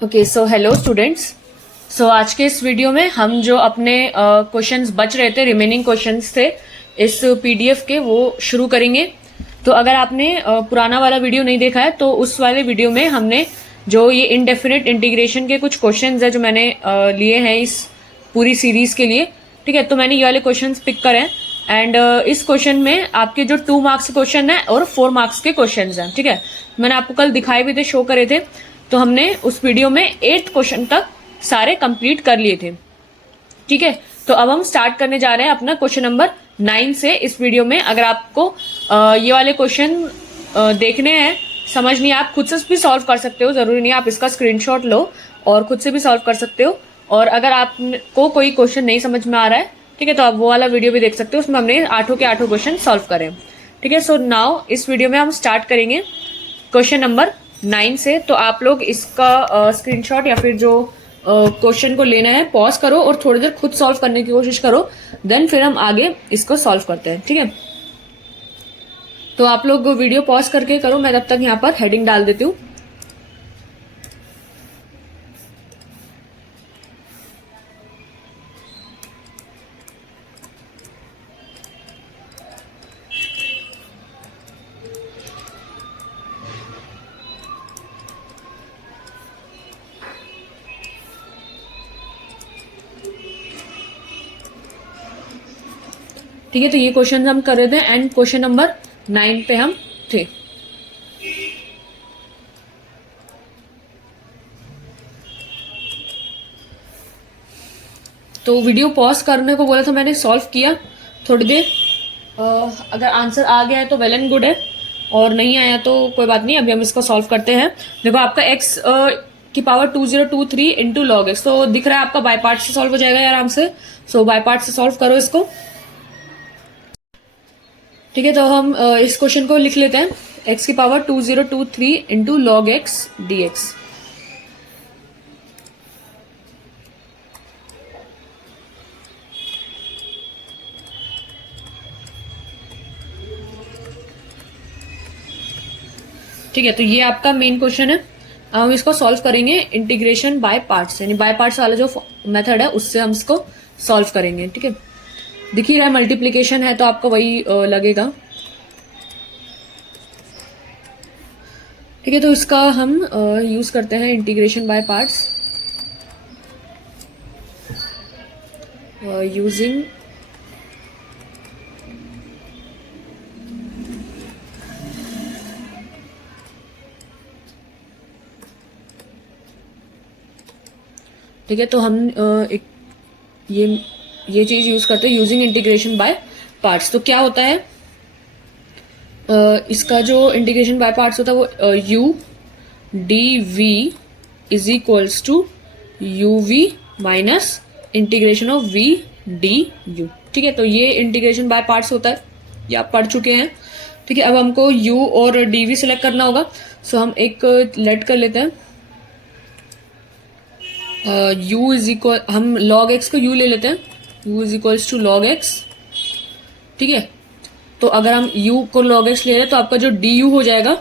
Okay, so hello students. So आज के इस वीडियो में हम जो अपने क्वेश्चंस बच रहे थे, रिमेनिंग क्वेश्चंस थे इस पीडीएफ के, वो शुरू करेंगे। तो अगर आपने पुराना वाला वीडियो नहीं देखा है तो उस वाले वीडियो में हमने जो ये इनडेफिनिट इंटीग्रेशन के कुछ क्वेश्चंस है जो मैंने लिए हैं इस पूरी सीरीज के लिए, ठीक है। तो मैंने ये वाले क्वेश्चंस पिक करे हैं एंड इस क्वेश्चन में आपके जो 2 मार्क्स के क्वेश्चन है और 4 मार्क्स के क्वेश्चन हैं, ठीक है। मैंने आपको कल दिखाए भी थे, शो करे थे। तो हमने उस वीडियो में 8 क्वेश्चन तक सारे कंप्लीट कर लिए थे, ठीक है। तो अब हम स्टार्ट करने जा रहे हैं अपना क्वेश्चन नंबर 9 से इस वीडियो में। अगर आपको ये वाले क्वेश्चन देखने हैं, समझ नहीं, आप खुद से भी सॉल्व कर सकते हो, जरूरी नहीं आप इसका स्क्रीनशॉट लो और खुद से भी सॉल्व कर सकते हो। और अगर आपको कोई क्वेश्चन नहीं समझ में आ रहा है, ठीक है, तो आप वो वाला वीडियो भी देख सकते हो, उसमें हमने 8 के 8 क्वेश्चन सॉल्व करे, ठीक है। सो नाउ इस वीडियो में हम स्टार्ट करेंगे क्वेश्चन नंबर 9 से। तो आप लोग इसका स्क्रीनशॉट या फिर जो क्वेश्चन को लेना है पॉज करो और थोड़ी देर खुद सॉल्व करने की कोशिश करो, देन फिर हम आगे इसको सॉल्व करते हैं, ठीक है। तो आप लोग वीडियो पॉज करके करो, मैं तब तक यहाँ पर हेडिंग डाल देती हूँ। ठीक है, तो ये क्वेश्चन हम कर रहे थे एंड क्वेश्चन नंबर 9 पे हम थे। तो वीडियो पॉज करने को बोला था मैंने, सॉल्व किया थोड़ी देर। अगर आंसर आ गया है तो वेल एंड गुड है, और नहीं आया तो कोई बात नहीं, अभी हम इसको सॉल्व करते हैं। देखो आपका x की पावर 2023 इंटू लॉग एक्स, तो दिख रहा है आपका बाय पार्ट से सॉल्व हो जाएगा आराम से। सो बाय पार्ट से सॉल्व करो इसको, ठीक है। तो हम इस क्वेश्चन को लिख लेते हैं, x की power 2023 into log x D x. ठीक है, तो ये आपका मेन क्वेश्चन है। हम इसको सॉल्व करेंगे इंटीग्रेशन बाय पार्ट्स, यानी बाय पार्ट्स वाला जो मेथड है उससे हम इसको सॉल्व करेंगे, ठीक है। दिख ही रहा है मल्टीप्लीकेशन है तो आपको वही लगेगा, ठीक है। तो इसका हम यूज करते हैं इंटीग्रेशन बाय पार्ट्स यूजिंग ठीक है। तो हम एक ये चीज यूज करते हैं यूजिंग इंटीग्रेशन बाय पार्ट्स। तो क्या होता है इसका जो इंटीग्रेशन बाय पार्ट्स होता है वो u D V is equals to U V minus integration of v D U, ठीक है। तो ये इंटीग्रेशन बाय पार्ट्स होता है, ये आप पढ़ चुके हैं, ठीक है। अब हमको u और dv सिलेक्ट करना होगा। सो हम एक लेट कर लेते हैं, u इज इक्वल, हम log x को u ले लेते हैं, u is equals to log x, ठीक है। तो अगर हम u को log x ले रहे हैं तो आपका जो du हो जाएगा,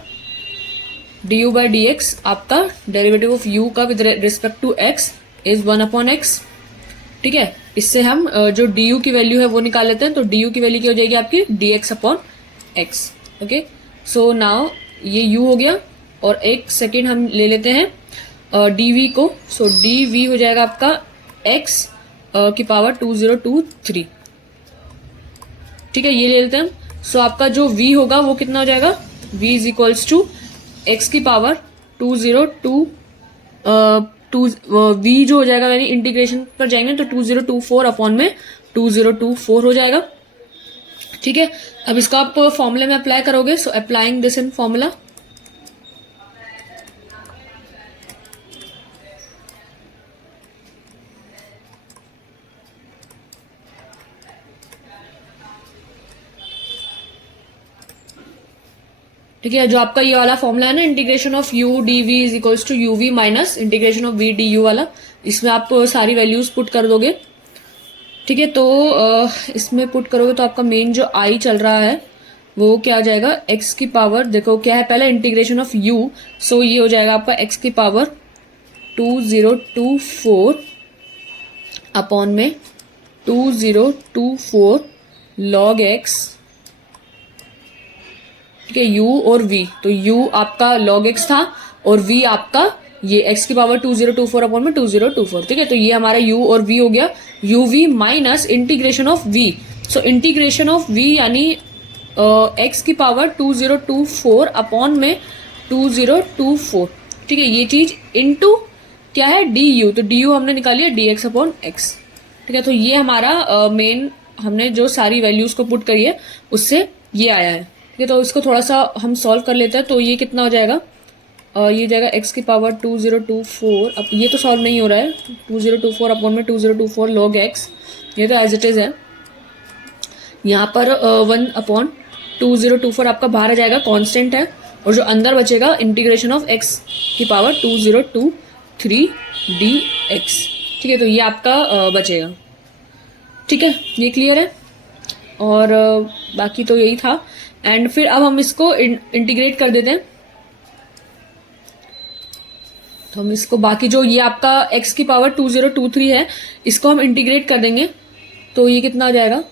du बाई डी एक्स, आपका डेरिवेटिव ऑफ u का with respect to x is 1/x, ठीक है। इससे हम जो du की वैल्यू है वो निकाल लेते हैं। तो du की वैल्यू क्या हो जाएगी आपकी dx/x, ओके। सो नाउ ये u हो गया, और एक सेकेंड हम ले लेते हैं dv को। सो dv हो जाएगा आपका x की पावर 2023, ठीक है, ये ले लेते हैं। सो आपका जो v होगा वो कितना हो जाएगा, v is equals to x की पावर 202 v जो हो जाएगा, यानी इंटीग्रेशन पर जाएंगे तो 2024 अपॉन में 2024 हो जाएगा, ठीक है। अब इसको आप फॉर्मूले में अप्लाई करोगे। So applying this in formula, ठीक है। जो आपका ये वाला फॉर्मूला है ना, integration of u D V is equals to U V minus integration of v D U वाला, इसमें आप सारी वैल्यूज पुट कर दोगे, ठीक है। तो इसमें पुट करोगे तो आपका मेन जो i चल रहा है वो क्या आ जाएगा, x की पावर, देखो क्या है पहले इंटीग्रेशन ऑफ u, सो ये हो जाएगा आपका x की पावर 2024 अपॉन में 2024 log x, ठीक है, u और v। तो u आपका log x था और v आपका ये x की पावर 2024 अपॉन में 2024, ठीक है। तो ये हमारा u और v हो गया, uv minus integration of v। So integration of v यानी x की पावर 2024 अपॉन में 2024, ठीक है। ये चीज इनटू क्या है, du। तो du हमने निकाली है dx अपॉन x, ठीक है। तो ये हमारा मेन हमने जो सारी वैल्यूज को पुट करी है उससे ये आया है, ठीक है। तो इसको थोड़ा सा हम सॉल्व कर लेते हैं। तो ये कितना हो जाएगा, ये जाएगा x की पावर 2024। अब ये तो सॉल्व नहीं हो रहा है, 2024 अपॉन में 2024 log x, ये तो एज इट इज है। यहाँ पर 1 अपॉन 2024 आपका बाहर आ जाएगा, कांस्टेंट है, और जो अंदर बचेगा इंटीग्रेशन ऑफ x की पावर 2023 dx, ठीक है। तो ये आपका बचेगा, ठीक है। ये क्लियर है, और बाकी तो यही था। एंड फिर अब हम इसको इंटीग्रेट कर देते हैं। तो हम इसको बाकी जो ये आपका x की पावर 2023 है इसको हम इंटीग्रेट कर देंगे। तो ये कितना आ जाएगा,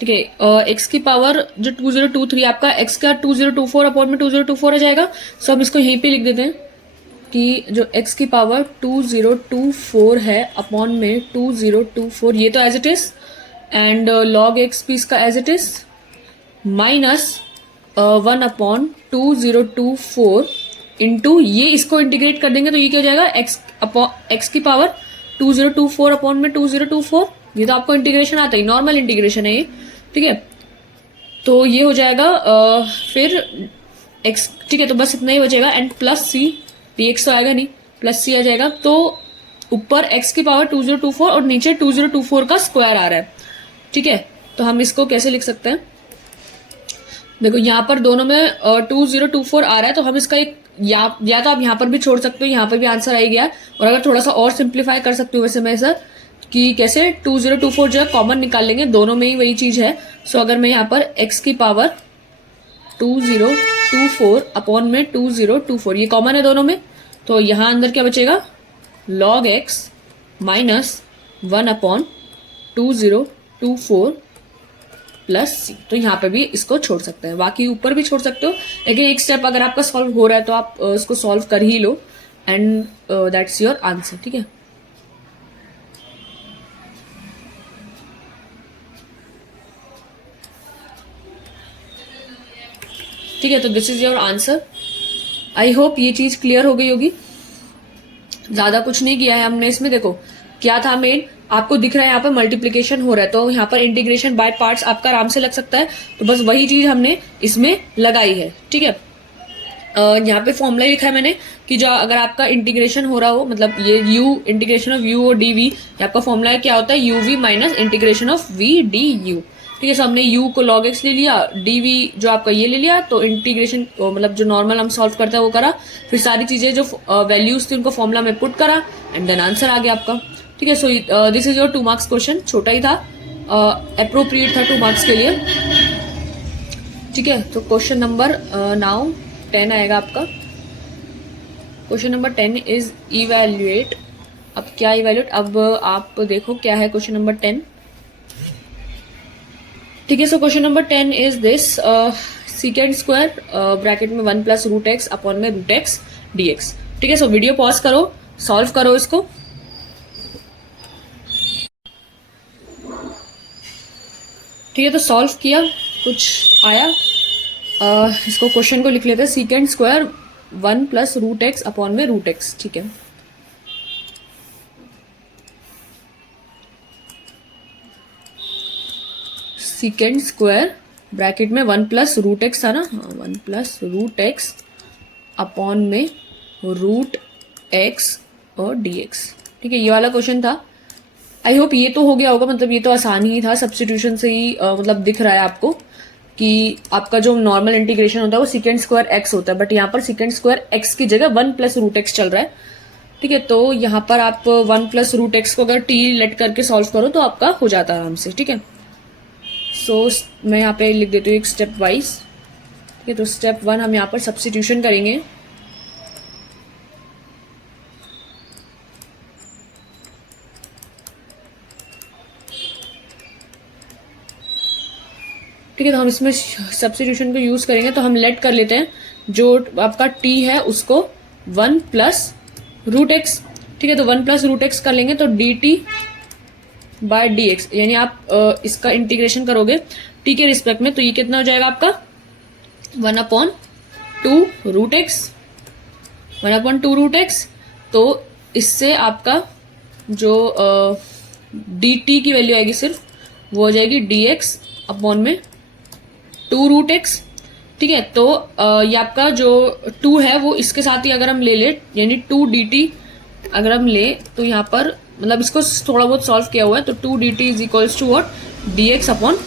ठीक है, x की पावर जो 2023 आपका x का 2024 अपॉन में 2024 आ जाएगा। सो हम इसको यहीं पे लिख देते हैं कि जो x की पावर 2024 है अपॉन में 2024, ये तो as it is, and log x भी इसका as it is, minus 1 upon 2024 into ये, इसको इंटीग्रेट कर देंगे तो ये क्या हो जाएगा, x की पावर 2024 अपॉन में 2024। ये तो आपको इंटीग्रेशन आता है, नॉर्मल इंटीग्रेशन है ये, ठीक है। तो ये हो जाएगा फिर x, ठीक है। तो बस इतना ही बचेगा, एंड प्लस c, dx तो आएगा नहीं, प्लस c आ जाएगा। तो ऊपर x की पावर 2024 और नीचे 2024 का स्क्वायर आ रहा है, ठीक है। तो हम इसको कैसे लिख सकते हैं, देखो यहाँ पर दोनों में 2024 आ रहा है, तो हम इसका एक या तो आप यहाँ पर भी छोड़ सकते हो, यहाँ पर भी आंसर आ ही गया। और अगर थोड़ा सा और सिंप्लीफाई कर सकते हो वैसे मैं सर, कि कैसे 2024 जो है कॉमन निकाल लेंगे, दोनों में ही वही चीज है। सो अगर मैं यहाँ पर x की पावर 2024 अपॉन में 2024, ये कॉमन है दोनों में, तो यहाँ अंदर क्या बचेगा, log x minus 1 upon 2024 plus c. तो यहाँ पे भी इसको छोड़ सकते हैं, बाकी ऊपर भी छोड़ सकते हो, लेकिन एक स्टेप अगर आपका सॉल्व हो रहा है तो आप इसको सॉल्व कर ही लो, एंड दैट्स योर आंसर, ठीक है। ठीक है, तो this is your answer. I hope ये चीज क्लियर हो गई होगी। ज्यादा कुछ नहीं किया है हमने इसमें। देखो क्या था मेन, आपको दिख रहा है यहाँ पर मल्टीप्लीकेशन हो रहा है, तो यहाँ पर इंटीग्रेशन बाय पार्ट्स आपका आराम से लग सकता है। तो बस वही चीज हमने इसमें लगाई है, ठीक है। यहाँ पे फॉर्मूला लिखा है मैंने कि जो अगर आपका इंटीग्रेशन हो रहा हो, मतलब ये u इंटीग्रेशन ऑफ u और dv, आपका फॉर्मूला है क्या होता है, uv minus integration of v du, ठीक है। सो हमने u को log x ले लिया, dv जो आपका ये ले लिया, तो इंटीग्रेशन मतलब जो नॉर्मल हम सॉल्व करते हैं वो करा, फिर सारी चीजें जो वैल्यूज थी उनको फॉर्मूला में पुट करा, एंड देन आंसर आ गया आपका, ठीक है। So this is your 2 marks question. छोटा ही था, अप्रोप्रिएट था 2 मार्क्स के लिए, ठीक है। तो क्वेश्चन नंबर नाउ 10 आएगा आपका। Question number 10 is evaluate. अब क्या इवैल्यूएट, अब आप देखो क्या है क्वेश्चन नंबर 10, ठीक है। सो question number 10 is this, secant square bracket में 1 प्लस रूट एक्स अपॉन में रूट एक्स dx, ठीक है। सो वीडियो पॉज करो, सॉल्व करो इसको। ठीक है, तो सॉल्व किया, कुछ आया, इसको क्वेश्चन को लिख लेते हैं, secant square 1 plus root X upon में रूट एक्स, ठीक है। सीकेंड स्क्वायर ब्रैकेट में 1 प्लस रूट एक्स था ना, 1 प्लस रूट एक्स अपॉन में रूट एक्स और dx, ठीक है। ये वाला क्वेश्चन था। आई होप ये तो हो गया होगा, मतलब ये तो आसान ही था, सब्स्टिट्यूशन से ही मतलब दिख रहा है आपको कि आपका जो नॉर्मल इंटीग्रेशन होता है वो सीकेंड स्क्वायर एक्स होता है, बट यहाँ पर सीकेंड स्क्वायर एक्स की जगह 1 प्लस रूट एक्स चल रहा है, ठीक है। तो यहाँ पर आप 1 प्लस रूट एक्स को अगर टी लेट करके सॉल्व करो तो आपका हो जाता है आराम से, ठीक है। सो मैं यहाँ पे लिख देती हूँ एक स्टेप वाइज, ठीक है। तो स्टेप 1 हम यहाँ पर सब्स्टिट्यूशन करेंगे, ठीक है, तो हम इसमें सब्स्टिट्यूशन को यूज करेंगे, तो हम लेट कर लेते हैं जो आपका t है उसको 1 प्लस रूट एक्स। ठीक है, तो 1 प्लस रूट एक्स कर लेंगे तो dt बाय डी एक्स, यानी आप इसका इंटीग्रेशन करोगे t के रिस्पेक्ट में, तो ये कितना हो जाएगा आपका 1/2 रूट एक्स, 1/2 रूट एक्स। तो इससे आपका जो dt की वैल्यू आएगी सिर्फ वो हो जाएगी dx अपॉन में 2 रूट एक्स। ठीक है, तो ये आपका जो 2 है वो इसके साथ ही अगर हम ले ले, यानी 2 dt अगर हम ले तो यहाँ पर मतलब इसको थोड़ा बहुत सॉल्व किया हुआ है, तो 2 dt is equals to what dx upon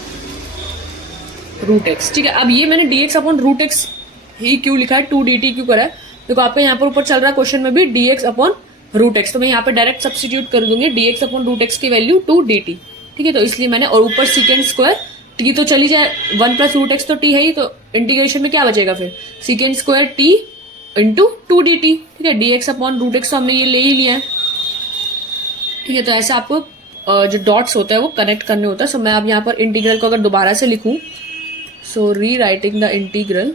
root X. ठीक है, अब ये मैंने dx अपॉन रूट एक्स ही क्यों लिखा है, 2 dt क्यों करा है, देखो आपका यहाँ पर ऊपर चल रहा है क्वेश्चन में भी dx अपॉन रूट एक्स, तो मैं यहाँ पर डायरेक्ट सब्सटीट्यूट कर दूंगी dx अपॉन रूट एक्स की वैल्यू 2 dt। ठीक है, तो इसलिए मैंने, और ऊपर सीकेंड स्क्वायर टी तो चली जाए, 1 प्लस रूट एक्स तो टी है ही, तो इंटीग्रेशन में क्या बचेगा फिर secant square T into 2 dt। ठीक है, dx अपॉन रूट एक्स तो हमने ये ले ही लिया है। ठीक है, तो ऐसे आपको जो डॉट्स होता है वो कनेक्ट करने होता है। सो मैं अब यहाँ पर इंटीग्रल को अगर दोबारा से लिखूं, सो री राइटिंग द इंटीग्रल,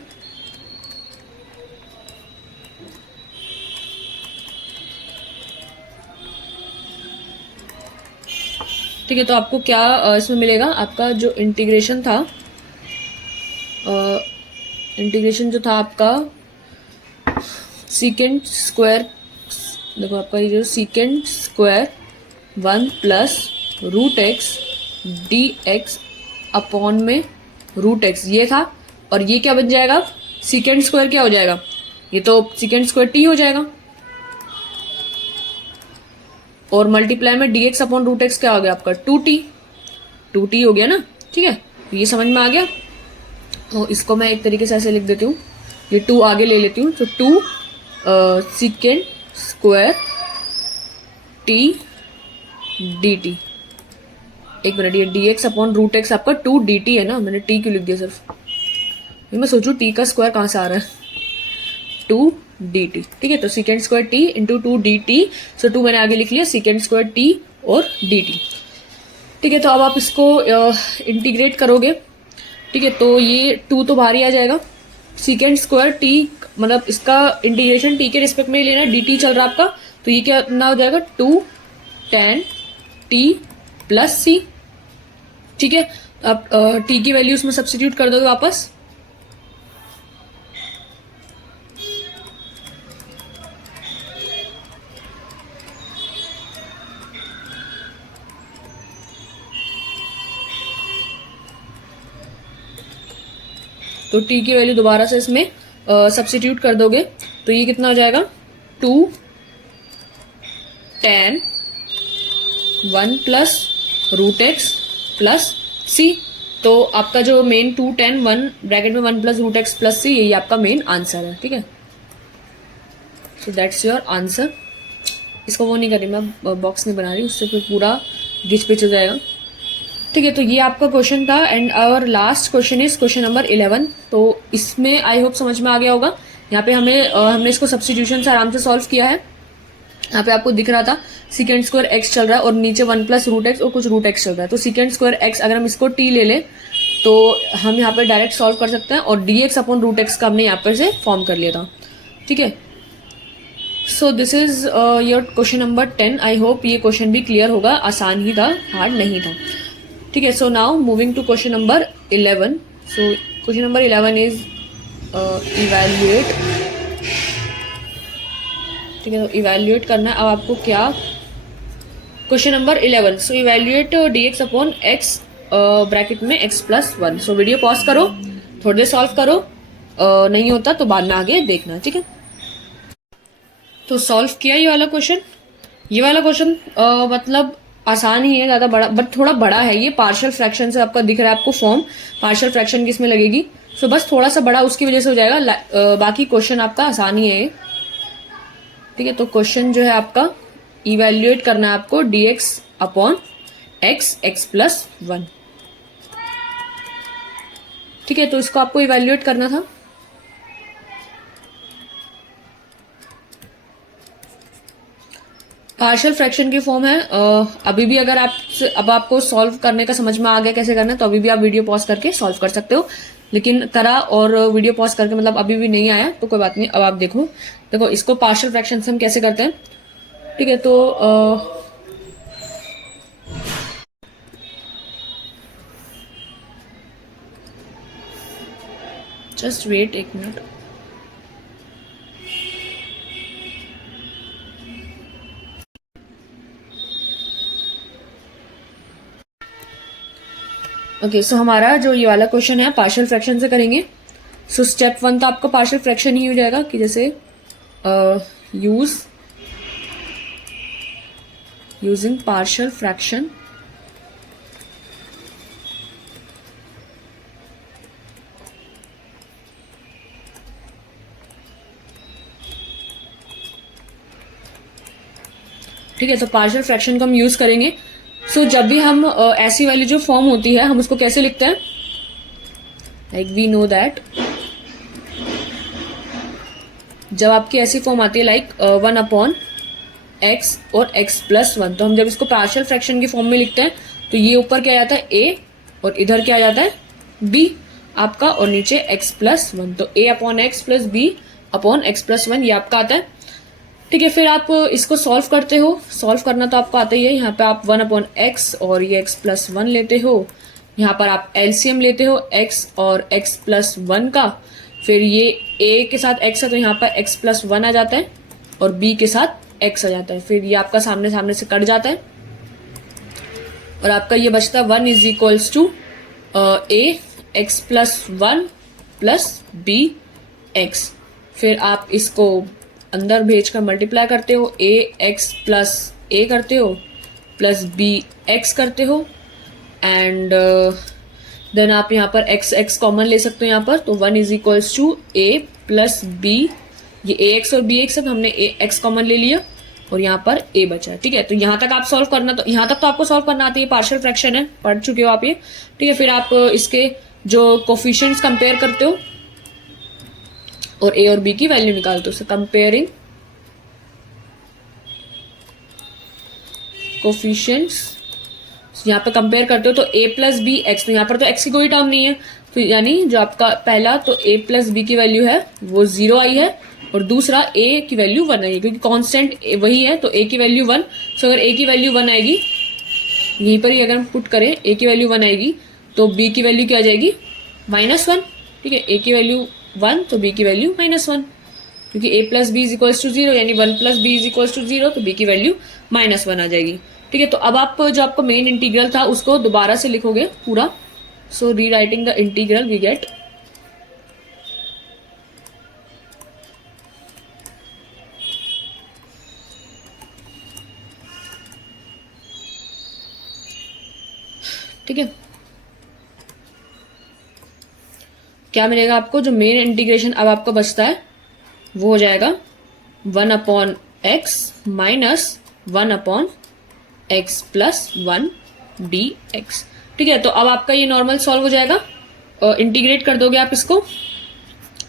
ठीक है, तो आपको क्या इसमें मिलेगा, आपका जो इंटीग्रेशन था, इंटीग्रेशन जो था आपका सीकेंड स्क्वायर, देखो आपका ये जो secant square 1 plus root X D x upon में रूट एक्स ये था, और ये क्या बन जाएगा, सीकेंड स्क्वायर क्या हो जाएगा, ये तो सीकेंड स्क्वायर टी हो जाएगा, और मल्टीप्लाई में dx अपॉन रूट एक्स क्या हो गया आपका 2t हो गया ना। ठीक है, तो ये समझ में आ गया। तो इसको मैं एक तरीके से ऐसे लिख देती हूँ, ये 2 आगे ले लेती हूँ, तो 2 सीकेंड स्क्वायर t dt, एक मिनट, ये dx अपॉन रूट एक्स आपका 2 dt है ना, मैंने t क्यों लिख दिया सिर्फ, मैं सोचूं t का स्क्वायर कहाँ से आ रहा है, 2 dt। ठीक है, तो secant square t into 2 dt, सो 2 मैंने आगे लिख लिया, सीकेंड स्क्वायर t और dt। ठीक है, तो अब आप इसको इंटीग्रेट करोगे। ठीक है, तो ये 2 तो बाहर ही आ जाएगा, सीकेंड स्क्वायर t मतलब इसका इंटीग्रेशन t के रिस्पेक्ट में ही लेना, dt चल रहा है आपका, तो ये क्या ना हो जाएगा 2 tan t प्लस c। ठीक है, अब t की वैल्यू उसमें सब्स्टिट्यूट कर दोगे वापस, तो t की वैल्यू दोबारा से इसमें सब्स्टिट्यूट कर दोगे, तो ये कितना हो जाएगा 2 tan 1 plus root x plus c. तो आपका जो मेन 2 tan 1 ब्रैकेट में 1 प्लस रूट एक्स प्लस सी, यही आपका मेन आंसर है। ठीक है, सो दैट्स योर आंसर। इसको वो नहीं कर रही मैं, बॉक्स नहीं बना रही, उससे फिर पूरा घिच पिच हो जाएगा। ठीक है, तो ये आपका क्वेश्चन था, and our last question is question number 11। तो इसमें आई होप समझ में आ गया होगा। यहाँ पे हमने इसको सब्स्टिट्यूशन से आराम से सॉल्व किया है। यहाँ पे आपको दिख रहा था सीकेंड स्क्वायर एक्स चल रहा है और नीचे 1 प्लस रूट एक्स और कुछ रूट एक्स चल रहा है, तो सीकेंड स्क्वायर एक्स अगर हम इसको टी ले लें तो हम यहाँ पे डायरेक्ट सॉल्व कर सकते हैं, और D x upon root X का हमने यहाँ पर से फॉर्म कर लिया था। ठीक है, so this is your question number 10। I hope ये क्वेश्चन भी क्लियर होगा, आसान ही था, हार्ड नहीं था। ठीक है, so now moving to question number 11। So question number 11 is evaluate. ठीक है, तो इवैल्यूएट करना है अब आपको क्या, question number 11। So evaluate dx upon x bracket में x plus 1। So video pause करो, थोड़ी देर सॉल्व करो, नहीं होता तो बाद में आगे देखना। ठीक है, तो सॉल्व किया ये वाला क्वेश्चन। ये वाला क्वेश्चन मतलब आसान ही है, ज्यादा बड़ा बट थोड़ा बड़ा है। ये पार्शियल फ्रैक्शन से आपका दिख रहा है, आपको फॉर्म पार्शियल फ्रैक्शन की इसमें लगेगी, सो बस थोड़ा सा बड़ा उसकी वजह से हो जाएगा, बाकी क्वेश्चन आपका आसान ही है। ठीक है, तो क्वेश्चन जो है आपका इवैल्यूएट करना है आपको dx अपॉन x प्लस 1। ठीक है, तो इसको आपको इवैल्यूएट करना था। पार्शियल फ्रैक्शन की फॉर्म है। अभी भी अगर आप अब आपको सॉल्व करने का समझ में आ गया कैसे करना है, तो अभी भी आप वीडियो पॉज करके सॉल्व कर सकते हो। लेकिन करा और वीडियो पॉज करके मतलब अभी भी नहीं आया तो कोई बात नहीं, अब आप देखो। देखो इसको पार्शियल फ्रैक्शन से हम कैसे करते हैं, ठीक है। तो जस्ट वेट एक मिनट। ओके, सो हमारा जो ये वाला क्वेश्चन है पार्शियल फ्रैक्शन से करेंगे। सो स्टेप 1 तो आपका पार्शियल फ्रैक्शन ही हो जाएगा कि जैसे यूजिंग पार्शियल फ्रैक्शन ठीक है। तो पार्शियल फ्रैक्शन को हम यूज करेंगे। सो जब भी हम ऐसी वाली जो फॉर्म होती है हम उसको कैसे लिखते हैं, लाइक वी नो दैट जब आपकी ऐसी फॉर्म आती है लाइक 1/x और x+1, तो हम जब इसको पार्शियल फ्रैक्शन की फॉर्म में लिखते हैं तो ये ऊपर क्या आ जाता है a और इधर क्या आ जाता है b आपका, और नीचे x+1, तो a/x+b/x+1 ये आपका आता है। ठीक है, फिर आप इसको सॉल्व करते हो। सॉल्व करना तो आपको आता ही है। यहाँ पे आप 1/x और ये x+1 लेते हो। यहाँ पर आप एलसीएम लेते हो x और x+1 का। फिर ये a के साथ x है तो यहाँ पर x+1 आ जाता है और b के साथ x आ जाता है। फिर ये आपका सामने सामने से कट जाता है और आपका ये बचता है 1 = a x+1 + b x। फिर आप इसको अंदर भेजकर मल्टीप्लाई करते हो, a करते हो प्लस bx करते हो, एंड देन आप यहाँ पर x कॉमन ले सकते हो यहाँ पर। तो 1 = a + b, ये ax और bx है तो हमने x कॉमन ले लिया और यहाँ पर a बचा। ठीक है, तो यहाँ तक आप सॉल्व करना, तो यहाँ तक तो आपको सॉल्व करना आती है, पार्शियल फ्रैक्शन है, पढ़ चुके हो आप ये। ठीक है, फिर आप इसके जो कोफिशिएंट्स कंपेयर करते हो और a और b की वैल्यू निकालते हो। कंपेयरिंग कोफिशिएंट्स, यहाँ पे कंपेयर करते हो तो a + b x, तो यहाँ पर तो x की कोई टर्म नहीं है, तो यानी जो आपका पहला तो a + b की वैल्यू है वो 0 आई है और दूसरा a की वैल्यू 1 आई है, क्योंकि कांस्टेंट वही है तो a की वैल्यू 1। सो अगर a की वैल्यू 1 आएगी, यहीं पर ही अगर हम पुट करें a की वैल्यू 1 आएगी तो b की वैल्यू क्या आ जाएगी -1। ठीक है, a की वैल्यू 1 तो b की वैल्यू -1, क्योंकि a + b = 0 यानी 1 + b = 0, तो b की वैल्यू -1 आ जाएगी। ठीक है, तो अब आप जो आपका मेन इंटीग्रल था उसको दोबारा से लिखोगे पूरा। So rewriting the integral we get ठीक है, क्या मिलेगा आपको, जो मेन इंटीग्रेशन अब आपका बचता है वो हो जाएगा 1/x - 1/x + 1 dx। ठीक है, तो अब आपका ये नॉर्मल सॉल्व हो जाएगा, इंटीग्रेट कर दोगे आप इसको।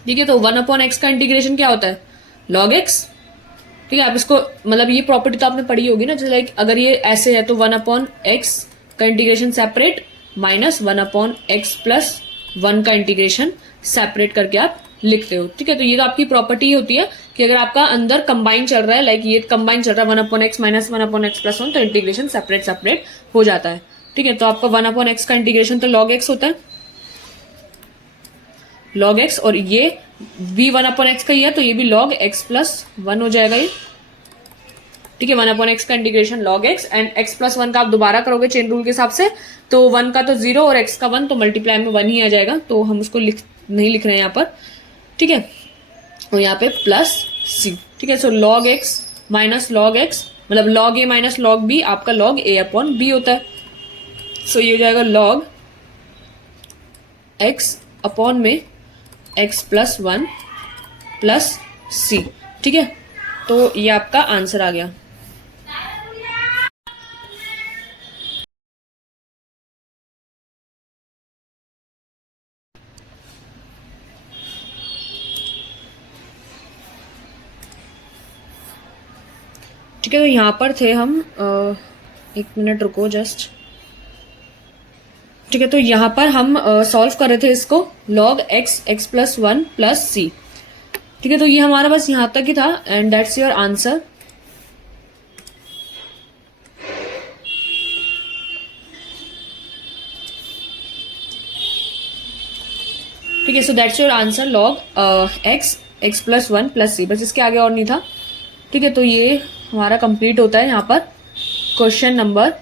ठीक है, तो 1/x का इंटीग्रेशन क्या होता है, log x। ठीक है, आप इसको मतलब ये प्रॉपर्टी तो आपने पढ़ी होगी ना, जैसे लाइक अगर ये ऐसे है तो 1/x का इंटीग्रेशन सेपरेट माइनस 1/x + 1 का इंटीग्रेशन सेपरेट करके आप लिखते हो। ठीक है, तो ये तो आपकी प्रॉपर्टी होती है कि अगर आपका अंदर कंबाइन चल रहा है, लाइक ये कंबाइन चल रहा है 1/x - 1/x + 1, तो इंटीग्रेशन सेपरेट सेपरेट हो जाता है। ठीक है, तो आपका 1/x का इंटीग्रेशन तो log x होता है, log x, और ये भी 1/x का ही है तो ये भी log x + 1 हो जाएगा ये। ठीक है, 1/x का integration log x and x + 1 का आप दोबारा करोगे चेन रूल के हिसाब से, तो 1 का तो 0 और x का 1, तो मल्टीप्लाई में 1 ही आ जाएगा, तो हम उसको नहीं लिख रहे हैं यहाँ पर। ठीक है, और यहाँ पे +c। ठीक है, सो log x - log x मतलब log a - log b आपका log a/b होता है। सो ये हो जाएगा log x अपॉन में x + 1 + c। ठीक है, तो ये आपका आंसर आ गया। ठीक है, तो यहाँ पर थे हम, एक मिनट रुको जस्ट। ठीक है, तो यहाँ पर हम सॉल्व कर रहे थे इसको, log x x plus 1 plus c. ठीक है, तो ये हमारा बस यहाँ तक ही था एंड दैट्स योर आंसर। ठीक है, so that's your answer, log x x plus 1 plus c. बस इसके आगे और नहीं था। ठीक है, तो ये हमारा कंप्लीट होता है यहाँ पर क्वेश्चन नंबर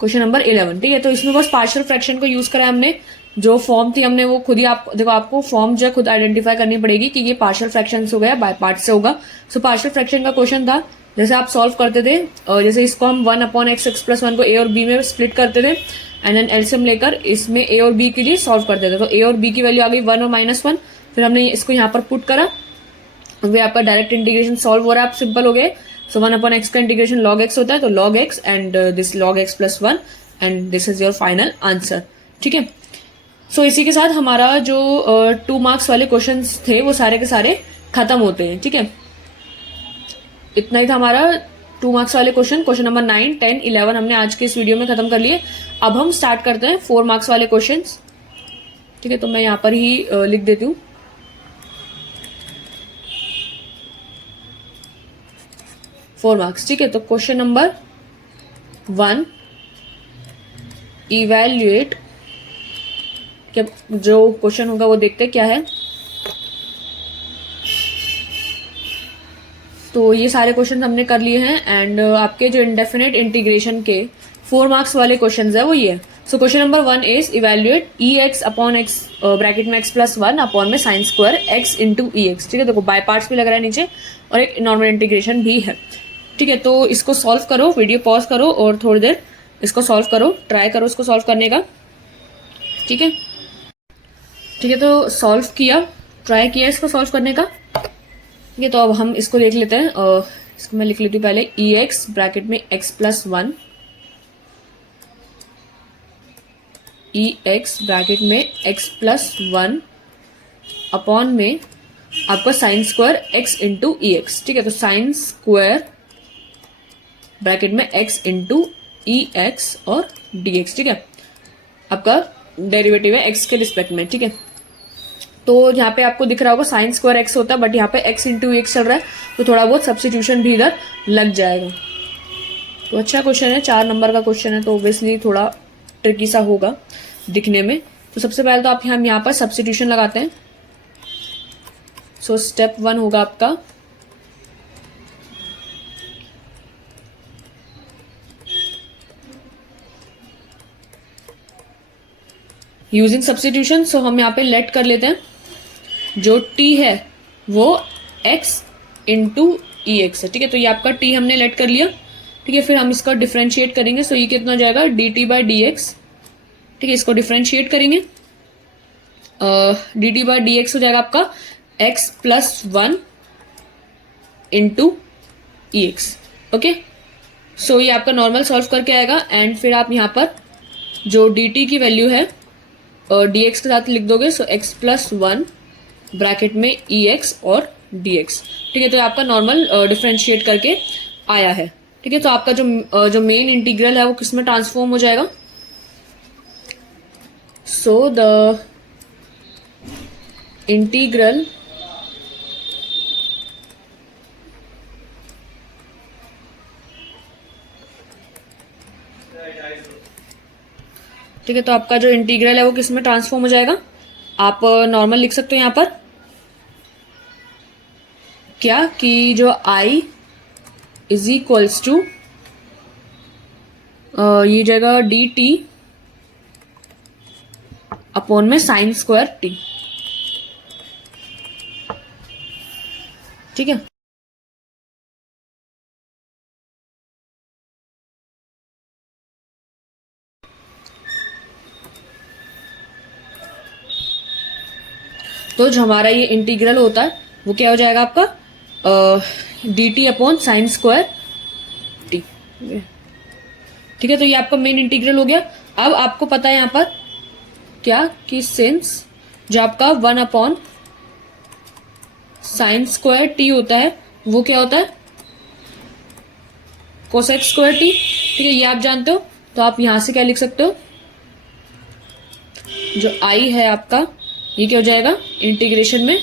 11। ठीक है, तो इसमें बस पार्शियल फ्रैक्शन को यूज करा हमने। जो फॉर्म थी हमने वो खुद ही, आप देखो, आपको फॉर्म जो है खुद आइडेंटिफाई करनी पड़ेगी कि ये पार्शियल फ्रैक्शन हो गया, बाय पार्ट से होगा। सो पार्शियल फ्रैक्शन का क्वेश्चन था, जैसे आप सॉल्व करते थे, जैसे इसको हम 1/x x प्लस 1 को a और b में स्प्लिट करते थे एंड देन एलसीएम लेकर इसमें a और b के लिए सॉल्व करते थे। तो a और b की वैल्यू आ गई 1 और -1। फिर हमने इसको यहाँ पर पुट करा, वे आपका डायरेक्ट इंटीग्रेशन सॉल्व हो रहा है, आप सिंपल हो गए। सो 1/x का इंटीग्रेशन log x होता है, तो log x and this log x plus 1 and this is your final answer. ठीक है, सो इसी के साथ हमारा जो 2 मार्क्स वाले क्वेश्चंस थे वो सारे के सारे खत्म होते हैं। ठीक है, इतना ही था हमारा 2 मार्क्स वाले क्वेश्चन नंबर 9, 10, 11 हमने आज के इस वीडियो में खत्म कर लिए। अब हम स्टार्ट करते हैं 4 मार्क्स वाले क्वेश्चन। ठीक है, तो मैं यहाँ पर ही लिख देती हूँ 4 मार्क्स। ठीक है, तो क्वेश्चन नंबर 1, इवैल्यूएट, जो क्वेश्चन होगा वो देखते क्या है। तो ये सारे क्वेश्चन हमने कर लिए हैं एंड आपके जो इंडेफिनेट इंटीग्रेशन के 4 मार्क्स वाले क्वेश्चन है वो ये है। सो question number 1 is evaluate EX upon x bracket में x प्लस 1 अपॉन में sine square x into EX। ठीक है, देखो बाय पार्ट्स भी लग रहा है नीचे और एक नॉर्मल इंटीग्रेशन भी है। ठीक है, तो इसको सॉल्व करो, वीडियो पॉज करो और थोड़ी देर इसको सॉल्व करो, ट्राई करो इसको सॉल्व करने का। ठीक है, ठीक है, तो सॉल्व किया, ट्राई किया इसको सॉल्व करने का। ठीक है, तो अब हम इसको देख लेते हैं। इसको मैं लिख लेती हूँ पहले, EX ब्रैकेट में x प्लस 1, EX ब्रैकेट में x प्लस 1 अपॉन में आपका sine square x into EX। ठीक है, तो साइन स्क्वायर ब्रैकेट में x इंटू EX और dx। ठीक है, आपका डेरिवेटिव है x के रिस्पेक्ट में। ठीक है, तो यहाँ पे आपको दिख रहा होगा साइन स्क्वायर x होता है, बट यहाँ पे x इंटू एक्स चल रहा है, तो थोड़ा बहुत सब्स्टिट्यूशन भी इधर लग जाएगा। तो अच्छा क्वेश्चन है, 4 नंबर का क्वेश्चन है, तो ऑब्वियसली थोड़ा ट्रिकी सा होगा दिखने में। तो सबसे पहले तो आप हम यहाँ पर सब्स्टिट्यूशन लगाते हैं। सो स्टेप 1 होगा आपका यूजिंग सब्स्टिट्यूशन। सो हम यहाँ पे लेट कर लेते हैं, जो t है वो x इंटू EX है। ठीक है, तो ये आपका t हमने लेट कर लिया। ठीक है, फिर हम इसका डिफ्रेंशिएट करेंगे। सो ये कितना हो जाएगा, dt बाई dx। ठीक है, इसको डिफ्रेंशिएट करेंगे, dt बाई dx हो जाएगा आपका x plus 1 into EX। Okay, so ये आपका नॉर्मल सॉल्व करके आएगा एंड फिर आप यहाँ पर जो dt की वैल्यू है dx के साथ लिख दोगे। सो x प्लस 1 ब्रैकेट में EX और dx। ठीक है, तो आपका नॉर्मल डिफ्रेंशिएट करके आया है। ठीक है, तो आपका जो मेन इंटीग्रल है वो किस में ट्रांसफॉर्म हो जाएगा। सो द इंटीग्रल ठीक है, तो आपका जो इंटीग्रल है वो किस में ट्रांसफॉर्म हो जाएगा। आप नॉर्मल लिख सकते हो यहाँ पर क्या, कि जो I इज इक्वल्स टू ये जगह dt अपॉन में साइन स्क्वायर t। ठीक है, तो जो हमारा ये इंटीग्रल होता है वो क्या हो जाएगा आपका, dt upon sine square t। ठीक है, तो ये आपका मेन इंटीग्रल हो गया। अब आपको पता है यहाँ पर क्या, कि सिंस जो आपका 1 अपॉन साइन स्क्वायर t होता है वो क्या होता है, कोसेक स्क्वायर टी, ठीक है, ये आप जानते हो। तो आप यहां से क्या लिख सकते हो, जो आई है आपका, ये क्या हो जाएगा, इंटीग्रेशन में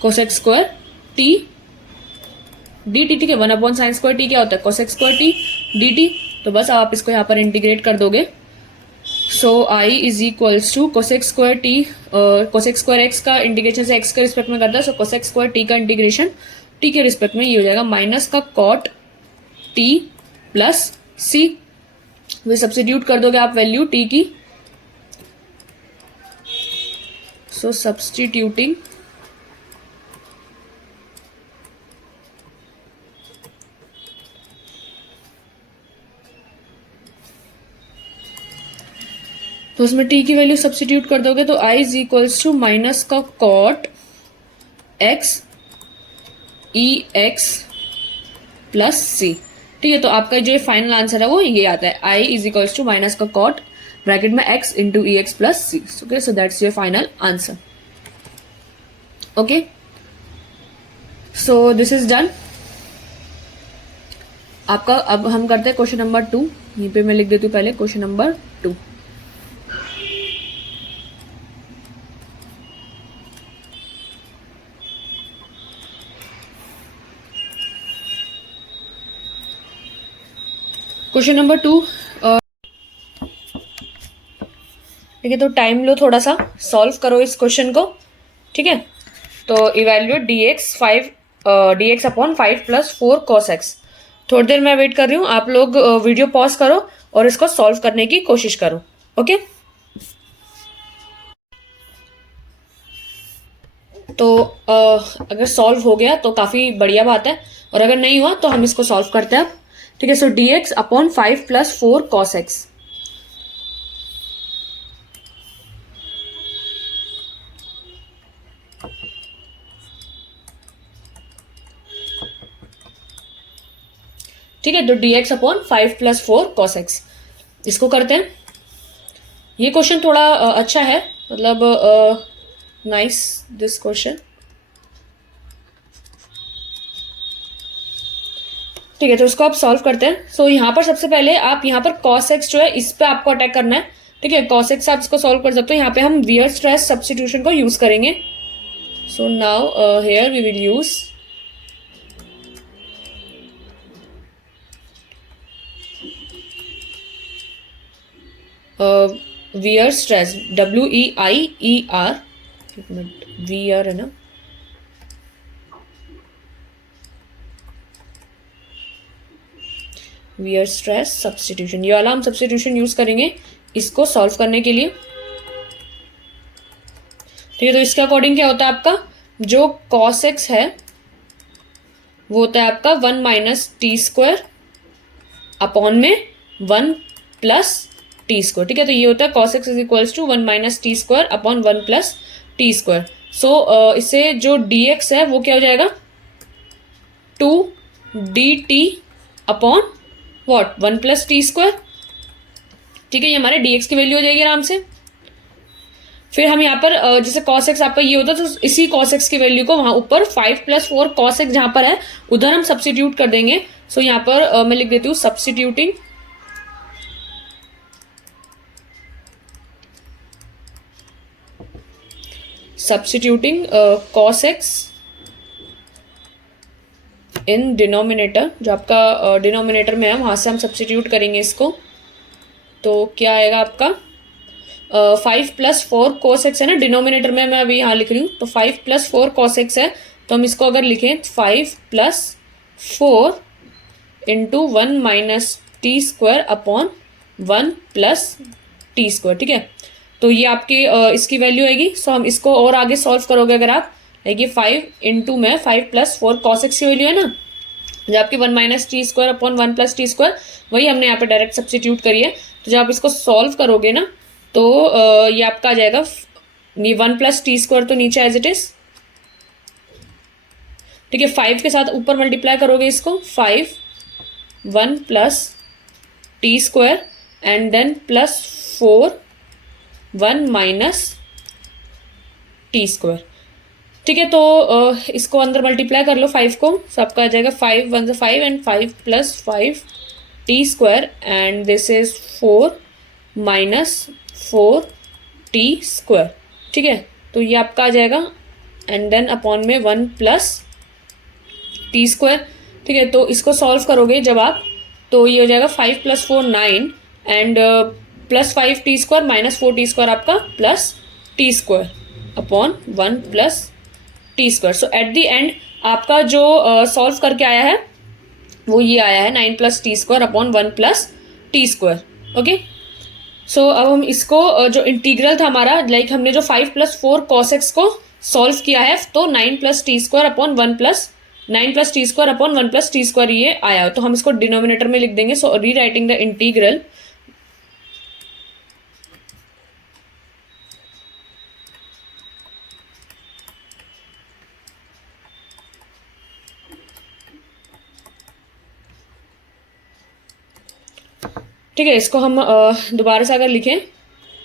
cosec square t d t, ठीक है। 1/sin स्क्वायर टी क्या होता है, cosec square t d t. तो बस आप इसको यहाँ पर इंटीग्रेट कर दोगे। So I is equals to cosec square t, cosec square x का इंटीग्रेशन से एक्स के रिस्पेक्ट में करता है, सो कोसेक स्क्वायर टी का इंटीग्रेशन टी के रिस्पेक्ट में ये हो जाएगा माइनस का कॉट टी प्लस सी। वे सब्स्टिट्यूट कर दोगे आप वैल्यू टी की। सो सब्स्टिट्यूटिंग तो उसमें टी की वैल्यू सब्स्टिट्यूट कर दोगे तो आई इज इक्वल्स टू माइनस का कॉट एक्स ई एक्स प्लस सी, ठीक है। तो आपका जो फाइनल आंसर है वो ये आता है, I is equals to minus का कॉट ब्रैकेट में X into E X plus C. Okay, so that's your final answer. Okay, so this is done आपका। अब हम करते हैं क्वेश्चन नंबर 2। यहीं पे मैं लिख देती हूँ पहले क्वेश्चन नंबर 2। क्वेश्चन नंबर 2, ठीक है। तो टाइम लो थोड़ा सा, सॉल्व करो इस क्वेश्चन को, ठीक है। तो evaluate D x upon 5 plus 4 cos x. थोड़ी देर मैं वेट कर रही हूँ, आप लोग वीडियो पॉज करो और इसको सॉल्व करने की कोशिश करो। ओके, तो अगर सॉल्व हो गया तो काफी बढ़िया बात है, और अगर नहीं हुआ तो हम इसको सॉल्व करते हैं अब, ठीक है। So d x upon 5 plus 4 cos x. ठीक है, तो d x upon 5 plus 4 cos x, इसको करते हैं। ये क्वेश्चन थोड़ा अच्छा है, मतलब नाइस दिस क्वेश्चन, ठीक है। तो इसको आप सॉल्व करते हैं। सो यहाँ पर सबसे पहले आप यहाँ पर कॉस एक्स जो है इस पे आपको अटैक करना है, ठीक है। कॉस एक्स आप इसको सॉल्व कर सकते हो। यहाँ पे हम वियर्स्ट्रास सब्स्टिट्यूशन को यूज करेंगे। So now here we will use Weierstrass, WEIER, Weier है ना, वियर्स्ट्रास सब्स्टिट्यूशन, ये वाला हम सब्स्टिट्यूशन यूज करेंगे इसको सॉल्व करने के लिए, ठीक है। तो इसके अकॉर्डिंग क्या होता है आपका, जो कॉस एक्स है वो होता है आपका 1 माइनस टी स्क्वायर अपॉन में 1 प्लस टी स्क्वायर, ठीक है। तो ये होता है cos x is equals to 1 minus T square upon 1 plus T square. So इससे जो डी एक्स है वो क्या हो जाएगा, 2dt upon what 1 plus T square, ठीक है। ये हमारे डी एक्स की वैल्यू हो जाएगी आराम से। फिर हम यहाँ पर जैसे cos x आपका ये होता है, तो इसी cos x की वैल्यू को वहां ऊपर 5 प्लस 4 cos x जहां पर है उधर हम सब्स्टिट्यूट कर देंगे। सो यहाँ पर मैं लिख देती हूँ substituting cos x in denominator, जो आपका डिनोमिनेटर में है वहां से हम सब्स्टिट्यूट करेंगे इसको। तो क्या आएगा आपका 5 प्लस 4 cos x है ना, डिनोमिनेटर में मैं अभी यहाँ लिख रही हूँ। तो 5 प्लस 4 cos x है, तो हम इसको अगर लिखें 5 plus 4 into 1 minus T square upon 1 plus T square, ठीक है। तो ये आपकी इसकी वैल्यू आएगी। सो हम इसको और आगे सॉल्व करोगे अगर आप, देखिए 5 इंटू में 5 प्लस 4 cos x की वैल्यू है ना, जो आपकी 1 minus T square upon 1 plus T square, वही हमने यहाँ पे डायरेक्ट सब्स्टिट्यूट करी है। तो जब आप इसको सॉल्व करोगे ना तो ये आपका आ जाएगा 1 प्लस टी स्क्वायर, तो नीचे एज इट इज, ठीक है। 5 के साथ ऊपर मल्टीप्लाई करोगे इसको, 5 1 plus T square and then plus 4 1 minus T square, ठीक है, तो इसको अंदर मल्टीप्लाई कर लो 5 को, सो आपका आ जाएगा 5 1 से 5 and 5 plus 5 t square and this is 4 minus 4 t square. ठीक है, तो ये आपका आ जाएगा एंड देन अपॉन में 1 प्लस टी स्क्वायर। ठीक है, तो इसको सॉल्व करोगे जब आप, तो ये हो जाएगा 5 plus 4 9 and plus 5 t square minus 4 t square आपका plus T square upon 1 plus T square. So at the end आपका जो सॉल्व करके आया है वो ये आया है 9 plus T square upon 1 plus T square. Okay, so अब हम इसको जो इंटीग्रल था हमारा, लाइक हमने जो 5 प्लस 4 कॉस एक्स को सॉल्व किया है, तो 9 plus T square upon 1 plus 9 plus T square upon 1 plus T square ये आया, तो हम इसको डिनोमिनेटर में लिख देंगे। सो री राइटिंग द इंटीग्रल, ठीक है, इसको हम दोबारा से अगर लिखें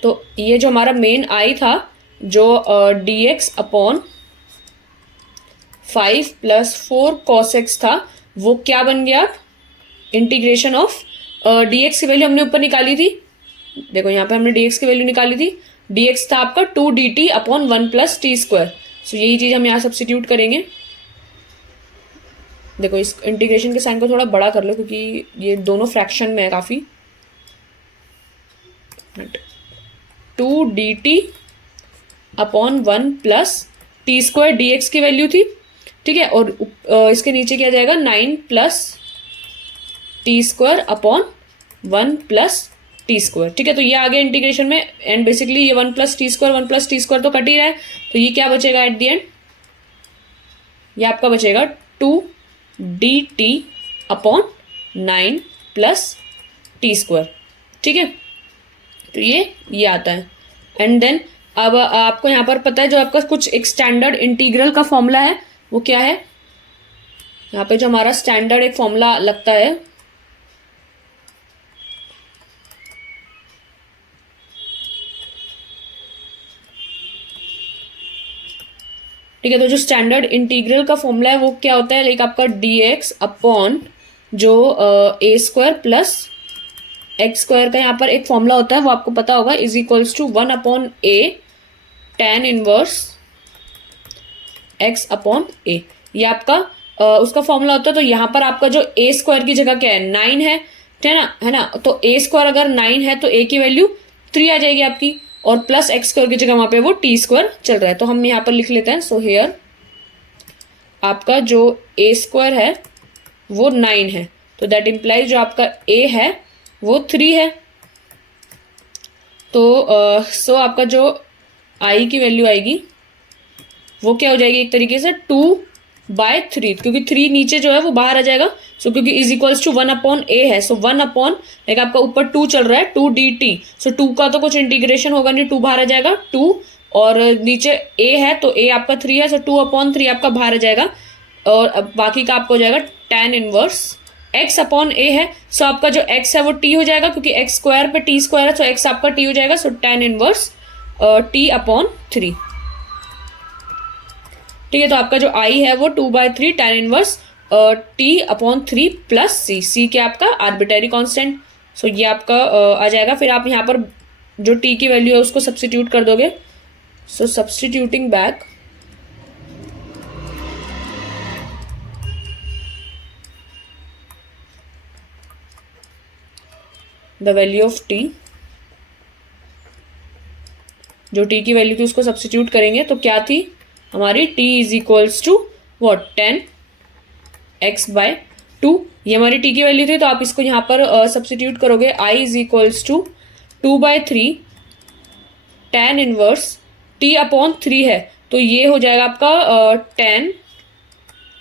तो ये जो हमारा मेन आई था जो D x upon 5 plus 4 cos x था, वो क्या बन गया, इंटीग्रेशन ऑफ डी एक्स की वैल्यू हमने ऊपर निकाली थी, देखो यहाँ पे हमने डी एक्स की वैल्यू निकाली थी, डी एक्स था आपका 2 d t upon 1 plus T square. So यही चीज़ हम यहाँ सब्सटीट्यूट करेंगे। देखो इस इंटीग्रेशन के साइन को थोड़ा बड़ा कर लो क्योंकि ये दोनों फ्रैक्शन में है काफ़ी। 2 d t upon 1 plus T square D x की वैल्यू थी। ठीक है, और इसके नीचे क्या जाएगा 9 plus T square upon 1 plus T square. ठीक है, तो ये आ गया इंटीग्रेशन में एंड बेसिकली ये 1 प्लस टी स्क्वायर तो कट ही रहा है, तो ये क्या बचेगा एट द एंड, ये आपका बचेगा 2 d t upon 9 plus T square. ठीक है, तो ये आता है एंड देन अब आपको यहाँ पर पता है जो आपका कुछ एक स्टैंडर्ड इंटीग्रल का फॉर्मूला है वो क्या है, यहाँ पे जो हमारा स्टैंडर्ड एक फॉर्मूला लगता है, ठीक है, तो जो स्टैंडर्ड इंटीग्रल का फॉर्मूला है वो क्या होता है, लाइक आपका डी एक्स अपॉन जो ए स्क्वायर प्लस एक्स स्क्वायर का यहाँ पर एक फॉर्मूला होता है वो आपको पता होगा, इज इक्वल्स टू 1 अपॉन a tan inverse x upon a, ये आपका उसका फॉर्मूला होता है। तो यहाँ पर आपका जो ए स्क्वायर की जगह क्या है 9 है ना, तो ए स्क्वायर अगर 9 है तो ए की वैल्यू 3 आ जाएगी आपकी, और प्लस एक्स स्क्वायर की जगह वहाँ पे वो टी स्क्वायर चल रहा है, तो हम यहाँ पर लिख लेते हैं। सो हेयर आपका जो ए स्क्वायर है वो 9 है, तो दैट इम्प्लाइज जो आपका ए है वो 3 है। तो सो आपका जो आई की वैल्यू आएगी वो क्या हो जाएगी, एक तरीके से 2/3, क्योंकि 3 नीचे जो है वो बाहर आ जाएगा। सो क्योंकि इज इक्वल्स टू 1 अपॉन ए है, सो 1 अपॉन लाइक आपका ऊपर 2 चल रहा है 2 डी टी, सो 2 का तो कुछ इंटीग्रेशन होगा नहीं, 2 बाहर आ जाएगा 2, और नीचे ए है तो ए आपका 3 है, सो 2/3 आपका बाहर आ जाएगा, और बाकी का आपको हो जाएगा tan इनवर्स x अपॉन ए है, सो आपका जो x है वो t हो जाएगा क्योंकि x स्क्वायर पे t स्क्वायर है, सो x आपका t हो जाएगा, सो tan इनवर्स t अपॉन 3। ठीक है, तो आपका जो i है वो 2/3 tan inverse t upon 3 plus c क्या आपका आर्बिट्ररी कांस्टेंट, सो ये आपका आ जाएगा। फिर आप यहाँ पर जो t की वैल्यू है उसको सब्स्टिट्यूट कर दोगे, सो substituting back the value of t, जो t की वैल्यू थी उसको सब्स्टिट्यूट करेंगे तो क्या थी हमारी, t is equals to what 10x/2, ये हमारी t की वैल्यू थी, तो आप इसको यहाँ पर सब्स्टिट्यूट करोगे, i is equals to 2/3 tan inverse t upon 3 है, तो ये हो जाएगा आपका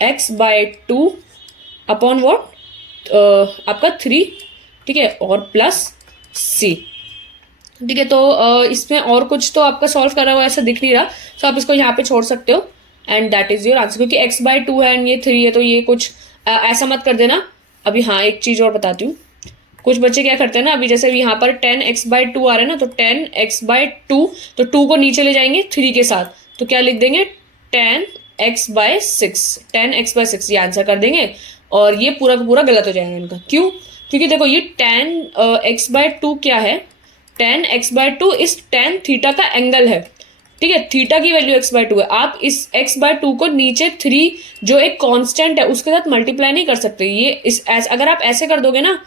10x/2 अपॉन वॉट आपका 3, ठीक है, और प्लस c। ठीक है, तो इसमें और कुछ तो आपका सॉल्व करा हुआ ऐसा दिख नहीं रहा, तो आप इसको यहाँ पे छोड़ सकते हो and that is your answer, क्योंकि x/2 है एंड ये 3 है, तो ये कुछ ऐसा मत कर देना। अभी हाँ एक चीज़ और बताती हूँ, कुछ बच्चे क्या करते हैं ना, अभी जैसे यहाँ पर 10x/2 आ रहा है ना, तो 10x/2, तो 2 को नीचे ले जाएंगे 3 के साथ, तो क्या लिख देंगे 10x/6, 10x/6 ये आंसर कर देंगे। और ये पूरा का पूरा गलत हो जाएगा इनका। क्यों? क्योंकि देखो ये 10x/2 क्या है, 10x/2 इस tan थीटा का एंगल है। ठीक है, थीटा की वैल्यू x/2 है। आप इस x/2 को नीचे 3 जो एक कांस्टेंट है उसके साथ मल्टीप्लाई नहीं कर सकते। ये अगर आप ऐसे कर दोगे ना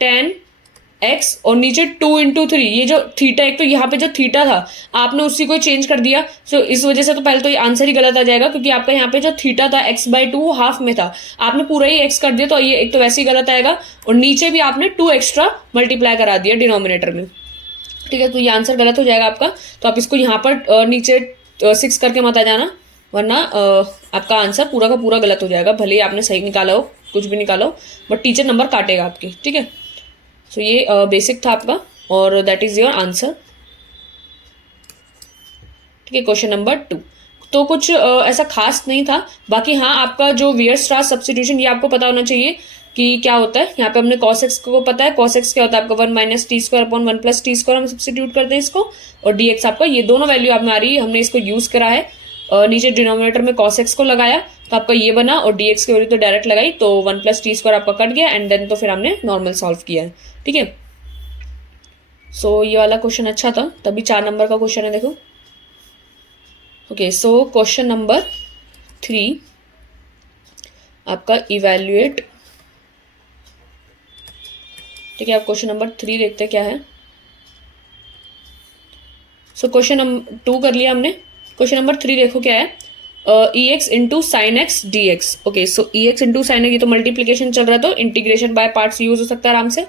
10x और नीचे 2 × 3, ये जो थीटा, एक तो यहाँ पे जो थीटा था आपने उसी को चेंज कर दिया, तो इस वजह से तो पहले तो ये आंसर ही गलत आ जाएगा, क्योंकि आपका यहाँ पे जो थीटा था x/2 वो हाफ में था, आपने पूरा ही x कर दिया, तो ये एक तो वैसे ही गलत आएगा, और नीचे भी आपने 2 एक्स्ट्रा मल्टीप्लाई करा दिया डिनोमिनेटर में। ठीक है, तो ये आंसर गलत हो जाएगा आपका। तो आप इसको यहाँ पर नीचे 6 करके मत आ जाना, वरना आपका आंसर पूरा का पूरा गलत हो जाएगा, भले ही आपने सही निकाला हो, कुछ भी निकाला हो, बट टीचर नंबर काटेगा आपके। ठीक है, सो ये बेसिक था आपका, और दैट इज योर आंसर। ठीक है, क्वेश्चन नंबर 2 तो कुछ ऐसा खास नहीं था। बाकी हाँ, आपका जो वीयरस्ट्रास सब्स्टिट्यूशन ये आपको पता होना चाहिए कि क्या होता है। यहाँ पे हमने cos x को पता है, cos x क्या होता है आपका 1 - t²/1 + t², हम सब्स्टिट्यूट करते हैं इसको, और dx आपका ये दोनों वैल्यू आप में आ रही है, हमने इसको यूज करा है। नीचे डिनोमिनेटर में cos x को लगाया तो आपका ये बना, और dx की वैल्यू तो डायरेक्ट लगाई, तो 1 + t² आपका कट गया, एंड देन तो फिर हमने नॉर्मल सॉल्व किया है। ठीक है, सो ये वाला क्वेश्चन अच्छा था, तभी 4 नंबर का क्वेश्चन है, देखो। ओके, सो क्वेश्चन नंबर 3 आपका इवैल्यूएट। ठीक है, आप क्वेश्चन नंबर 3 देखते हैं क्या है। सो क्वेश्चन नंबर 2 कर लिया हमने, क्वेश्चन नंबर 3 देखो क्या है। EX × sin x dx। Okay, सो EX × sin x, ये तो मल्टीप्लीकेशन चल रहा है, तो इंटीग्रेशन बाय पार्ट्स यूज हो सकता है आराम से।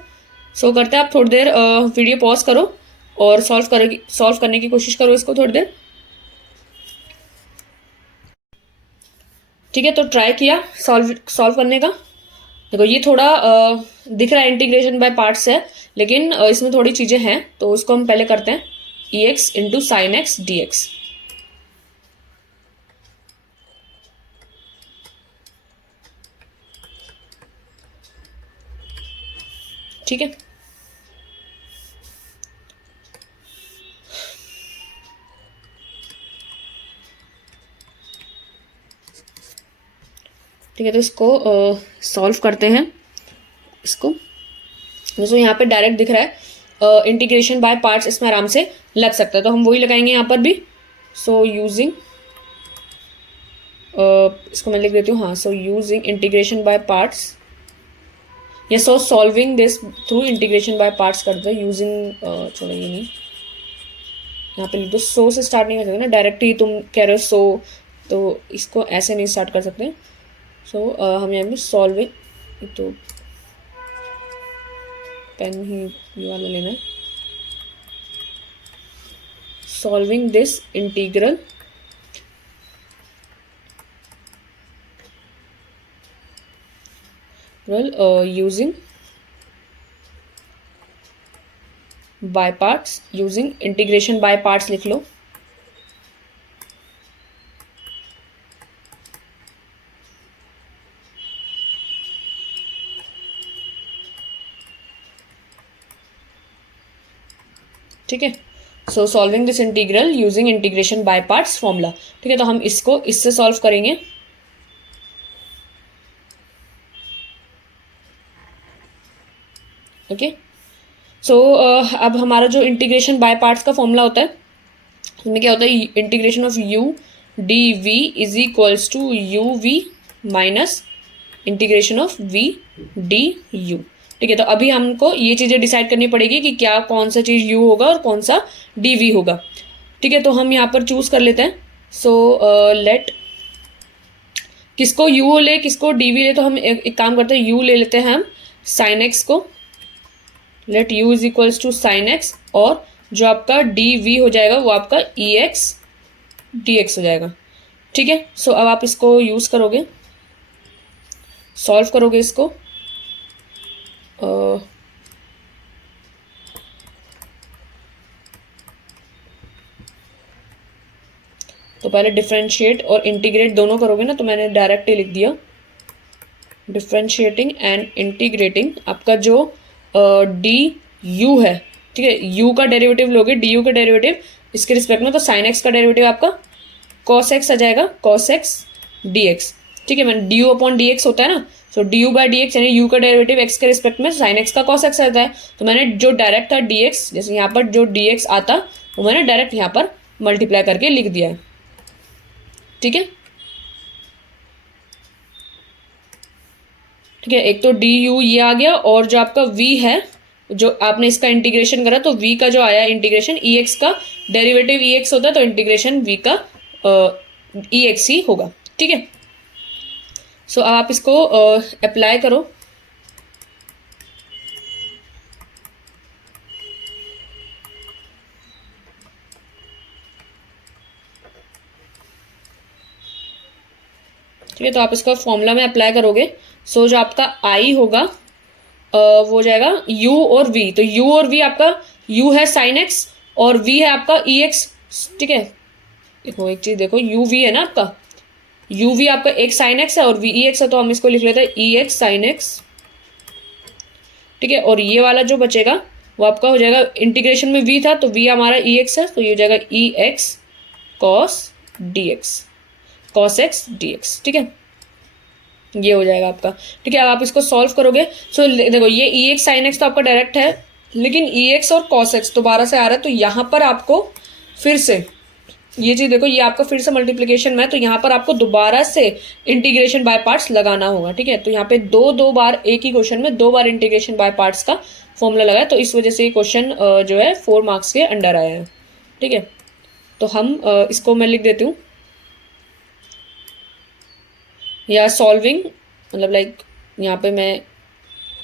सो करते हैं, आप थोड़ी देर वीडियो पॉज करो और सॉल्व करने की कोशिश करो इसको थोड़ी देर। ठीक है, तो ट्राई किया सॉल्व करने का। देखो ये थोड़ा दिख रहा है इंटीग्रेशन बाय पार्ट्स है, लेकिन इसमें थोड़ी चीजें हैं, तो उसको हम पहले करते हैं। EX × sin x dx। ठीक है, ठीक है, तो इसको सॉल्व करते हैं इसको। दोस्तों यहाँ पे डायरेक्ट दिख रहा है इंटीग्रेशन बाय पार्ट्स, इसमें आराम से लग सकता है, तो हम वही लगाएंगे यहाँ पर भी। सो यूजिंग इसको मैं लिख देती हूँ, हाँ। So using integration by parts, या so solving this through integration by parts करते हैं यूजिंग, छोड़ा ये नहीं, यहाँ पे लिख दो। सो से स्टार्ट नहीं कर सकते ना, डायरेक्ट ही तुम कह रहे हो सो, तो इसको ऐसे नहीं स्टार्ट कर सकते। सो हम यहाँ पे सॉल्विंग, तो पेन ही ये वाला लेना है। Solving this integral using by parts, using integration by parts लिख लो। ठीक है, सो solving this integral using integration by parts formula. ठीक है, तो हम इसको इससे सॉल्व करेंगे। ओके, सो अब हमारा जो इंटीग्रेशन बाय पार्ट्स का फॉर्मूला होता है, उसमें क्या होता है, integration of u dv is equals to uv minus integration of v du। ठीक है, तो अभी हमको ये चीज़ें डिसाइड करनी पड़ेगी कि क्या कौन सा चीज़ u होगा और कौन सा dv होगा। ठीक है, तो हम यहाँ पर चूज कर लेते हैं। सो लेट किसको u ले किसको dv ले, तो हम एक काम करते हैं, u ले लेते हैं हम sin x को। Let u is equals to sin x, और जो आपका dv हो जाएगा वो आपका ex dx हो जाएगा। ठीक है, सो अब आप इसको यूज करोगे, सॉल्व करोगे इसको। तो पहले डिफरेंशिएट और इंटीग्रेट दोनों करोगे ना, तो मैंने डायरेक्ट ही लिख दिया डिफरेंशिएटिंग एंड इंटीग्रेटिंग। आपका जो डी यू है, ठीक है, यू का डेरिवेटिव लोगे, डी यू का डेरिवेटिव इसके रिस्पेक्ट में, तो साइन एक्स का डेरिवेटिव आपका कॉस एक्स आ जाएगा, कॉस एक्स डी एक्स। ठीक है, मैंने d u upon d x होता है ना, so d u by D x यानी यू का डेरिवेटिव एक्स के रिस्पेक्ट में साइन एक्स का कॉस एक्स आता है। तो मैंने जो डायरेक्ट था डी एक्स, जैसे यहाँ पर जो डी एक्स आता वो मैंने डायरेक्ट यहाँ पर मल्टीप्लाई करके लिख दिया है। ठीक है, ठीक है, एक तो डी यू ये आ गया, और जो आपका v है, जो आपने इसका इंटीग्रेशन करा तो v का जो आया इंटीग्रेशन, ई एक्स का डेरिवेटिव ई एक्स होता है, तो इंटीग्रेशन v का ई एक्स ही होगा। ठीक है, सो आप इसको अप्लाई करो। ठीक है, तो आप इसका फॉर्मूला में अप्लाई करोगे, सो जो आपका आई होगा वो हो जाएगा u और v। तो u और v आपका u है साइन x और v है आपका ई एक्स। ठीक है, देखो एक चीज देखो, u v है ना आपका, u v आपका एक साइन x है और v ई एक्स है, तो हम इसको लिख लेते हैं ई एक्स साइन एक्स। ठीक है, और ये वाला जो बचेगा वो आपका हो जाएगा, इंटीग्रेशन में v था तो v हमारा ई एक्स है, तो ये हो जाएगा e x cos d x, cos x D x. ठीक है, ये हो जाएगा आपका। ठीक है, अब आप इसको सॉल्व करोगे, सो देखो ये ई एक्स साइन एक्स तो आपका डायरेक्ट है, लेकिन ई एक्स और कॉस एक्स दोबारा से आ रहा है, तो यहाँ पर आपको फिर से ये चीज़ देखो, ये आपका फिर से मल्टीप्लिकेशन में है, तो यहाँ पर आपको दोबारा से इंटीग्रेशन बाय पार्ट्स लगाना होगा। ठीक है, तो यहाँ पे दो बार एक ही क्वेश्चन में 2 बार इंटीग्रेशन बाय पार्ट्स का फॉर्मूला लगा है, तो इस वजह से ये क्वेश्चन जो है 4 मार्क्स के अंडर आया है। ठीक है, तो हम इसको मैं लिख देती हूँ, या सॉल्विंग, मतलब लाइक यहाँ पे मैं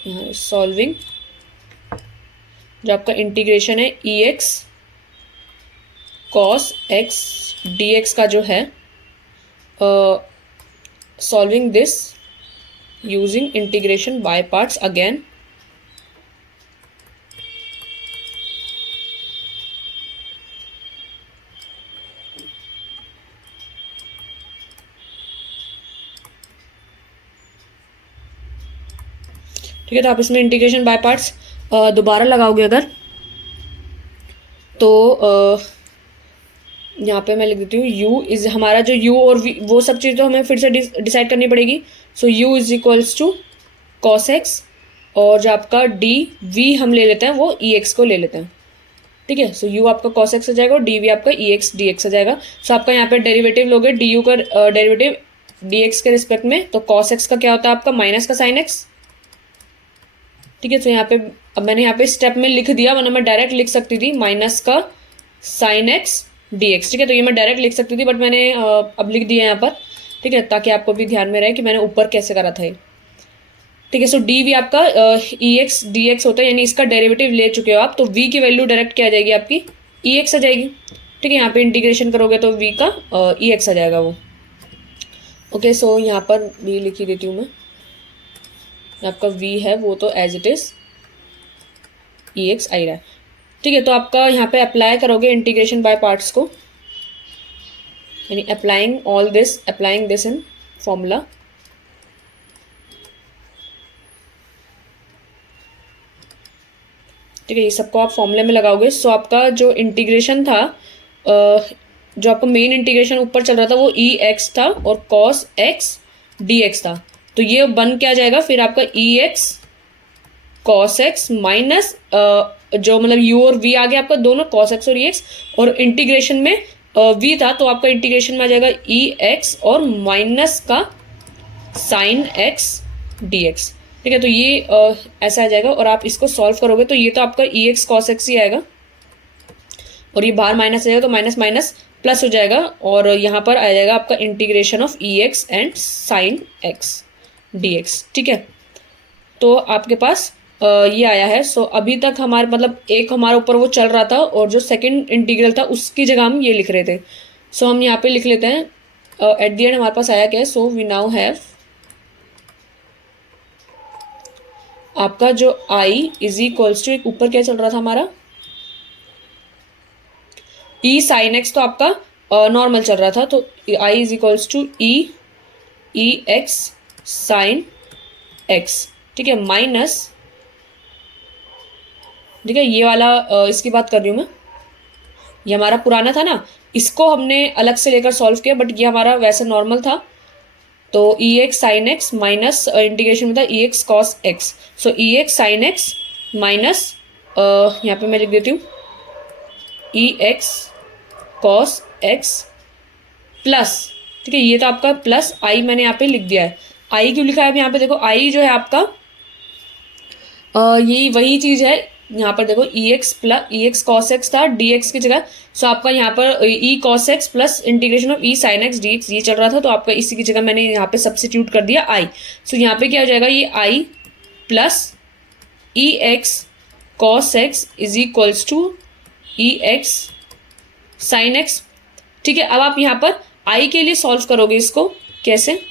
यहाँ सॉल्विंग जो आपका इंटीग्रेशन है e x cos x D x का जो है, solving this using integration by parts again. ठीक है, तो आप इसमें इंटीग्रेशन बाय पार्ट्स दोबारा लगाओगे अगर, तो यहाँ पे मैं लिख देती हूँ u इज हमारा जो u और v वो सब चीज़ तो हमें फिर से डिसाइड करनी पड़ेगी। So u is equals to cos x, और जो आपका d v हम ले लेते हैं वो ई एक्स को ले लेते हैं। ठीक है, सो u आपका कॉस एक्स हो जाएगा और डी वी आपका ई एक्स डी एक्स हो जाएगा। सो आपका यहाँ पे डेरिवेटिव लोगे डी यू का डेरिवेटिव डी एक्स के रिस्पेक्ट में, तो कॉस एक्स का क्या होता है आपका माइनस का साइन एक्स। ठीक है, तो यहाँ पे अब मैंने यहाँ पे स्टेप में लिख दिया, वरना मैं डायरेक्ट लिख सकती थी माइनस का साइन एक्स डी एक्स। ठीक है, तो ये मैं डायरेक्ट लिख सकती थी, बट मैंने अब लिख दिया यहाँ पर। ठीक है, ताकि आपको भी ध्यान में रहे कि मैंने ऊपर कैसे करा था ये। ठीक है, सो डी वी आपका ई एक्स डी एक्स होता है, यानी इसका डेरिवेटिव ले चुके हो आप, तो वी की वैल्यू डायरेक्ट क्या आ जाएगी आपकी ई एक्स आ जाएगी। ठीक है, यहाँ पे इंटीग्रेशन करोगे तो वी का ई एक्स आ जाएगा वो। ओके, सो यहाँ पर वी लिख ही देती हूँ मैं, आपका v है वो तो as it is e x आ रहा है। ठीक है, तो आपका यहाँ पे अप्लाई करोगे इंटीग्रेशन बाय पार्ट्स को, यानी अप्लाइंग दिस इन फॉर्मूला। ठीक है, ये सबको आप फॉर्मूले में लगाओगे। सो आपका जो इंटीग्रेशन था, जो आपका मेन इंटीग्रेशन ऊपर चल रहा था वो ई एक्स था और कॉस एक्स डी एक्स था, तो ये बन क्या जाएगा फिर आपका ई एक्स कॉस एक्स माइनस जो मतलब u और v आ गया आपका दोनों कॉस एक्स और ई एक्स, और इंटीग्रेशन में v था तो आपका इंटीग्रेशन में आ जाएगा ई एक्स और माइनस का साइन एक्स डी एक्स। ठीक है, तो ये ऐसा आ जाएगा, और आप इसको सॉल्व करोगे तो ये तो आपका ई एक्स कॉस एक्स ही आएगा, और ये बाहर माइनस आ जाएगा तो माइनस माइनस प्लस हो जाएगा, और यहाँ पर आ जाएगा आपका integration of E x and sine x D x. ठीक है, तो आपके पास ये आया है। सो अभी तक हमारे मतलब एक हमारे ऊपर वो चल रहा था, और जो सेकंड इंटीग्रल था उसकी जगह हम ये लिख रहे थे। सो हम यहाँ पे लिख लेते हैं एट द एंड हमारे पास आया क्या है। सो वी नाउ हैव आपका जो i इज इक्वल्स टू, एक ऊपर क्या चल रहा था हमारा e साइन एक्स, तो आपका नॉर्मल चल रहा था, तो i is equals to e x sine x. ठीक है, माइनस, ठीक है ये वाला इसकी बात कर रही हूँ मैं, ये हमारा पुराना था ना, इसको हमने अलग से लेकर सॉल्व किया, बट ये हमारा वैसे नॉर्मल था। तो e x sine x minus integration में था e x cos x, so e x sine x minus यहाँ पे मैं लिख देती हूँ e x cos x plus, ठीक है, ये तो आपका प्लस आई मैंने यहाँ पे लिख दिया है। आई क्यों लिखा है यहाँ पे, देखो आई जो है आपका यही वही चीज़ है। यहाँ पर देखो ई X plus e x cos x था डी एक्स की जगह, सो आपका यहाँ पर E cos x plus integration of E sine x D x ये चल रहा था, तो आपका इसी की जगह मैंने यहाँ पे सब्स्टिट्यूट कर दिया आई। सो यहाँ पे क्या हो जाएगा, ये I plus e x cos x is equals to e x sine x. ठीक है, अब आप यहाँ पर आई के लिए सॉल्व करोगे इसको कैसे,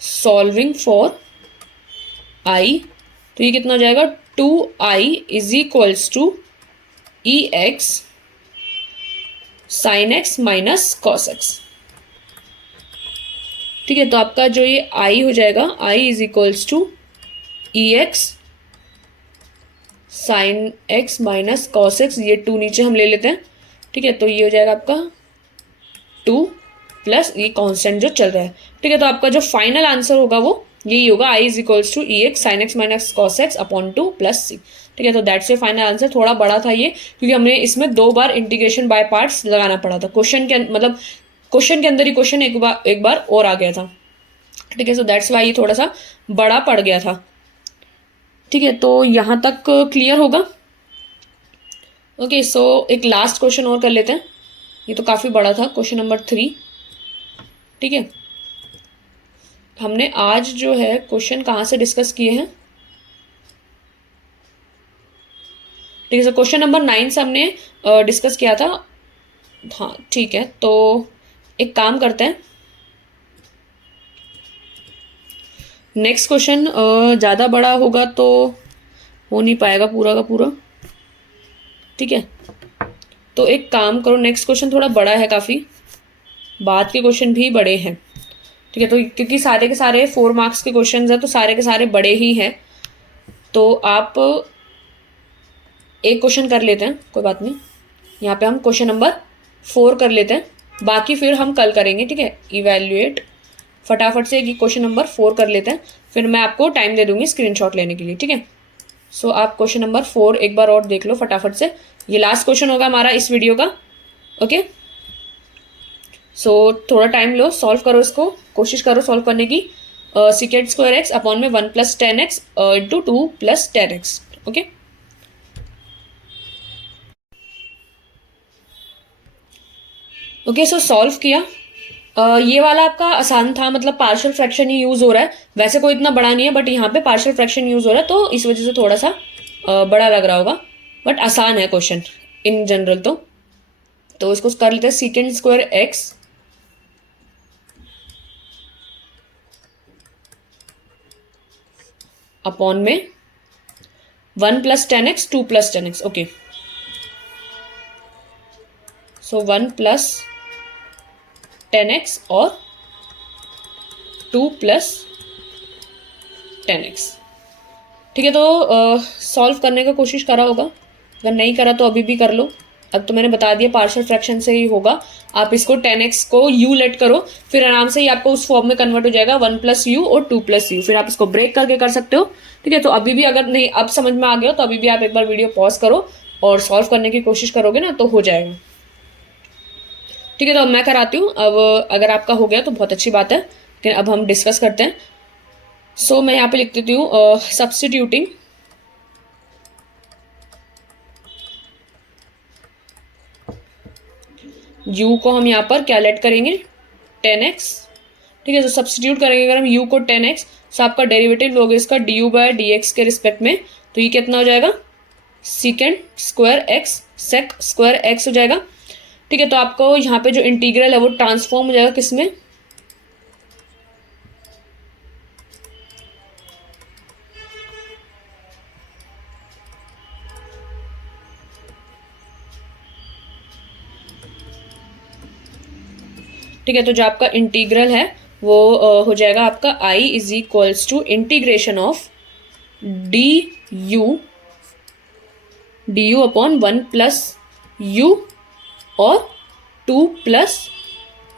सॉल्विंग फॉर आई, तो ये कितना हो जाएगा 2i is equals to e x sine x minus cos x. ठीक है, तो आपका जो ये i हो जाएगा i is equals to e x sine x minus cos x, ये 2 नीचे हम ले लेते हैं। ठीक है, तो ये हो जाएगा आपका 2 प्लस ये कांस्टेंट जो चल रहा है। ठीक है, तो आपका जो फाइनल आंसर होगा वो यही होगा, I is equals to e x sine x minus cos x upon 2 plus c. ठीक है, तो दैट्स ये फाइनल आंसर। थोड़ा बड़ा था ये, क्योंकि हमने इसमें 2 बार इंटीग्रेशन बाय पार्ट्स लगाना पड़ा था। क्वेश्चन के मतलब क्वेश्चन के अंदर ही क्वेश्चन एक बार और आ गया था। ठीक है, सो दैट्स वाई ये थोड़ा सा बड़ा पड़ गया था। ठीक है, तो यहाँ तक क्लियर होगा। ओके, सो एक लास्ट क्वेश्चन और कर लेते हैं, ये तो काफ़ी बड़ा था, क्वेश्चन नंबर 3। ठीक है, हमने आज जो है क्वेश्चन कहाँ से डिस्कस किए हैं, ठीक है, सो क्वेश्चन नंबर 9 से हमने डिस्कस किया था। हाँ ठीक है, तो एक काम करते हैं, नेक्स्ट क्वेश्चन ज़्यादा बड़ा होगा तो हो नहीं पाएगा पूरा का पूरा। ठीक है, तो एक काम करो, नेक्स्ट क्वेश्चन थोड़ा बड़ा है काफ़ी, बाद के क्वेश्चन भी बड़े हैं। ठीक है, तो क्योंकि सारे के सारे 4 मार्क्स के क्वेश्चन हैं तो सारे के सारे बड़े ही हैं, तो आप एक क्वेश्चन कर लेते हैं, कोई बात नहीं, यहाँ पे हम क्वेश्चन नंबर 4 कर लेते हैं, बाकी फिर हम कल करेंगे। ठीक है, इवैल्यूएट, फटाफट से क्वेश्चन नंबर 4 कर लेते हैं, फिर मैं आपको टाइम दे दूंगी स्क्रीनशॉट लेने के लिए। ठीक है, सो आप क्वेश्चन नंबर 4 एक बार और देख लो फटाफट से, ये लास्ट क्वेश्चन होगा हमारा इस वीडियो का। ओके, सो थोड़ा टाइम लो, सॉल्व करो इसको, कोशिश करो सॉल्व करने की। सीकेट स्क्वायर एक्स अपॉन में 1 + 10x into 2 + 10x। Okay, okay, सो सॉल्व किया। ये वाला आपका आसान था, मतलब पार्शियल फ्रैक्शन ही यूज़ हो रहा है, वैसे कोई इतना बड़ा नहीं है, बट यहाँ पे पार्शियल फ्रैक्शन यूज़ हो रहा है तो इस वजह से थोड़ा सा बड़ा लग रहा होगा, बट आसान है क्वेश्चन इन जनरल। तो इसको कर लेते हैं, सीकेंड स्क्वायर एक्स अपॉन में 1 + 10x 2 + 10x। ओके, सो 1 + 10x और 2 + 10x। ठीक है, तो सॉल्व करने का कोशिश करा होगा, अगर नहीं करा तो अभी भी कर लो। अब तो मैंने बता दिया पार्शियल फ्रैक्शन से ही होगा, आप इसको 10x को u लेट करो, फिर आराम से ही आपको उस फॉर्म में कन्वर्ट हो जाएगा 1 + u और 2 + u, फिर आप इसको ब्रेक करके कर सकते हो। ठीक है, तो अभी भी अगर नहीं अब समझ में आ गया तो अभी भी आप एक बार वीडियो पॉज करो और सॉल्व करने की कोशिश करोगे ना तो हो जाएगा। ठीक है, तो अब मैं कराती हूँ। अब अगर आपका हो गया तो बहुत अच्छी बात है, लेकिन अब हम डिस्कस करते हैं। सो मैं यहाँ पे लिख देती हूँ सब्स्टिट्यूटिंग u को हम यहाँ पर क्या लेट करेंगे 10x। ठीक है, तो सब्स्टिट्यूट करेंगे अगर हम u को 10x, तो आपका डेरिवेटिव लोगे इसका du/dx के रिस्पेक्ट में, तो ये कितना हो जाएगा secant square x sec square x हो जाएगा। ठीक है, तो आपको यहाँ पे जो इंटीग्रल है वो ट्रांसफॉर्म हो जाएगा किसमें, ठीक है, तो जो आपका इंटीग्रल है वो हो जाएगा आपका i is equals to integration of d u d u upon 1 plus u और 2 प्लस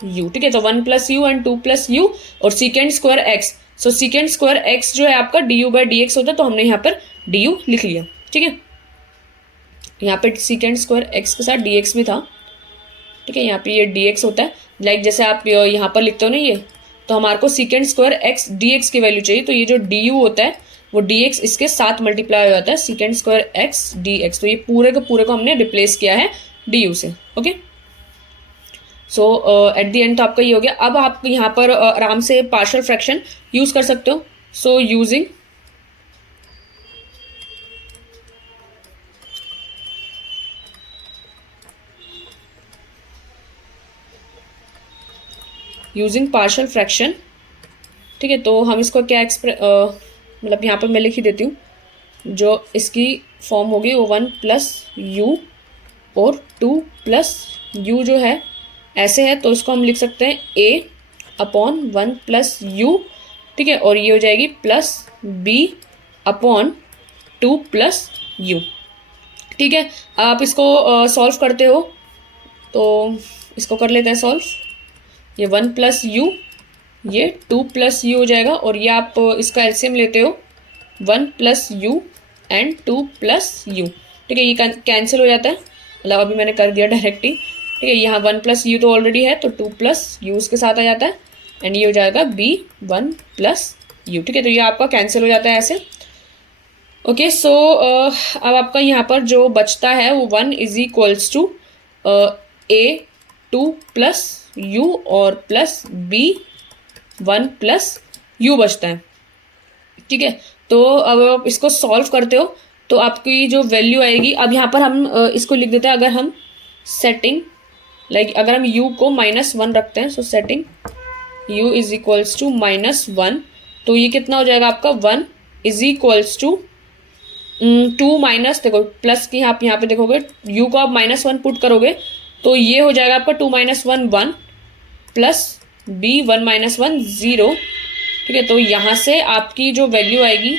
यू। ठीक है, तो 1 plus u and 2 plus u और secant square x. So secant square x जो है आपका d u by D x होता है, तो हमने यहाँ पर डी यू लिख लिया। ठीक है, यहाँ पे सीकेंड स्क्वायर एक्स के साथ डी एक्स भी था। ठीक है, यहाँ पे ये डी एक्स होता है, लाइक जैसे आप यहाँ पर लिखते हो ना ये, तो हमारे को सीकेंड स्क्वायर एक्स डी एक्स की वैल्यू चाहिए, तो ये जो डी यू होता है वो डी एक्स इसके साथ मल्टीप्लाई हो जाता है सीकेंड स्क्वायर एक्स डी एक्स। तो ये पूरे के पूरे को हमने रिप्लेस किया है डी यू से। Okay, so at the and तो आपका ये हो गया। अब आप यहाँ पर आराम से पार्शियल फ्रैक्शन यूज कर सकते हो। So using partial fraction. ठीक है, तो हम इसको क्या मतलब यहाँ पर मैं लिख ही देती हूँ, जो इसकी फॉर्म होगी वो 1 प्लस यू और 2 प्लस यू जो है ऐसे है, तो इसको हम लिख सकते हैं a अपॉन 1 प्लस यू। ठीक है, और ये हो जाएगी plus b upon 2 plus u. ठीक है, आप इसको सॉल्व करते हो, तो इसको कर लेते हैं सॉल्व। ये 1 प्लस यू, ये 2 प्लस यू हो जाएगा, और ये आप इसका एलसीएम लेते हो 1 plus u and 2 plus u. ठीक है, ये कैंसिल हो जाता है, मतलब अभी मैंने कर दिया डायरेक्ट ही। ठीक है, यहाँ 1 प्लस यू तो ऑलरेडी है, तो 2 प्लस यू उसके साथ आ जाता है, एंड ये हो जाएगा b 1 प्लस यू। ठीक है, तो ये आपका कैंसिल हो जाता है ऐसे। ओके, सो अब आपका यहाँ पर जो बचता है वो 1 is equals to a 2 plus u और प्लस b 1 प्लस यू बचता है। ठीक है, तो अब आप इसको सॉल्व करते हो तो आपकी जो वैल्यू आएगी, अब यहाँ पर हम इसको लिख देते हैं, अगर हम सेटिंग अगर हम u को -1 रखते हैं, so setting u is equals to -1, तो ये कितना हो जाएगा आपका 1 इज इक्वल्स टू 2 माइनस, देखो प्लस की आप यहाँ पे देखोगे u को आप -1 पुट करोगे तो ये हो जाएगा आपका 2 - 1 1 प्लस b 1 - 1 0। ठीक है, तो यहाँ से आपकी जो वैल्यू आएगी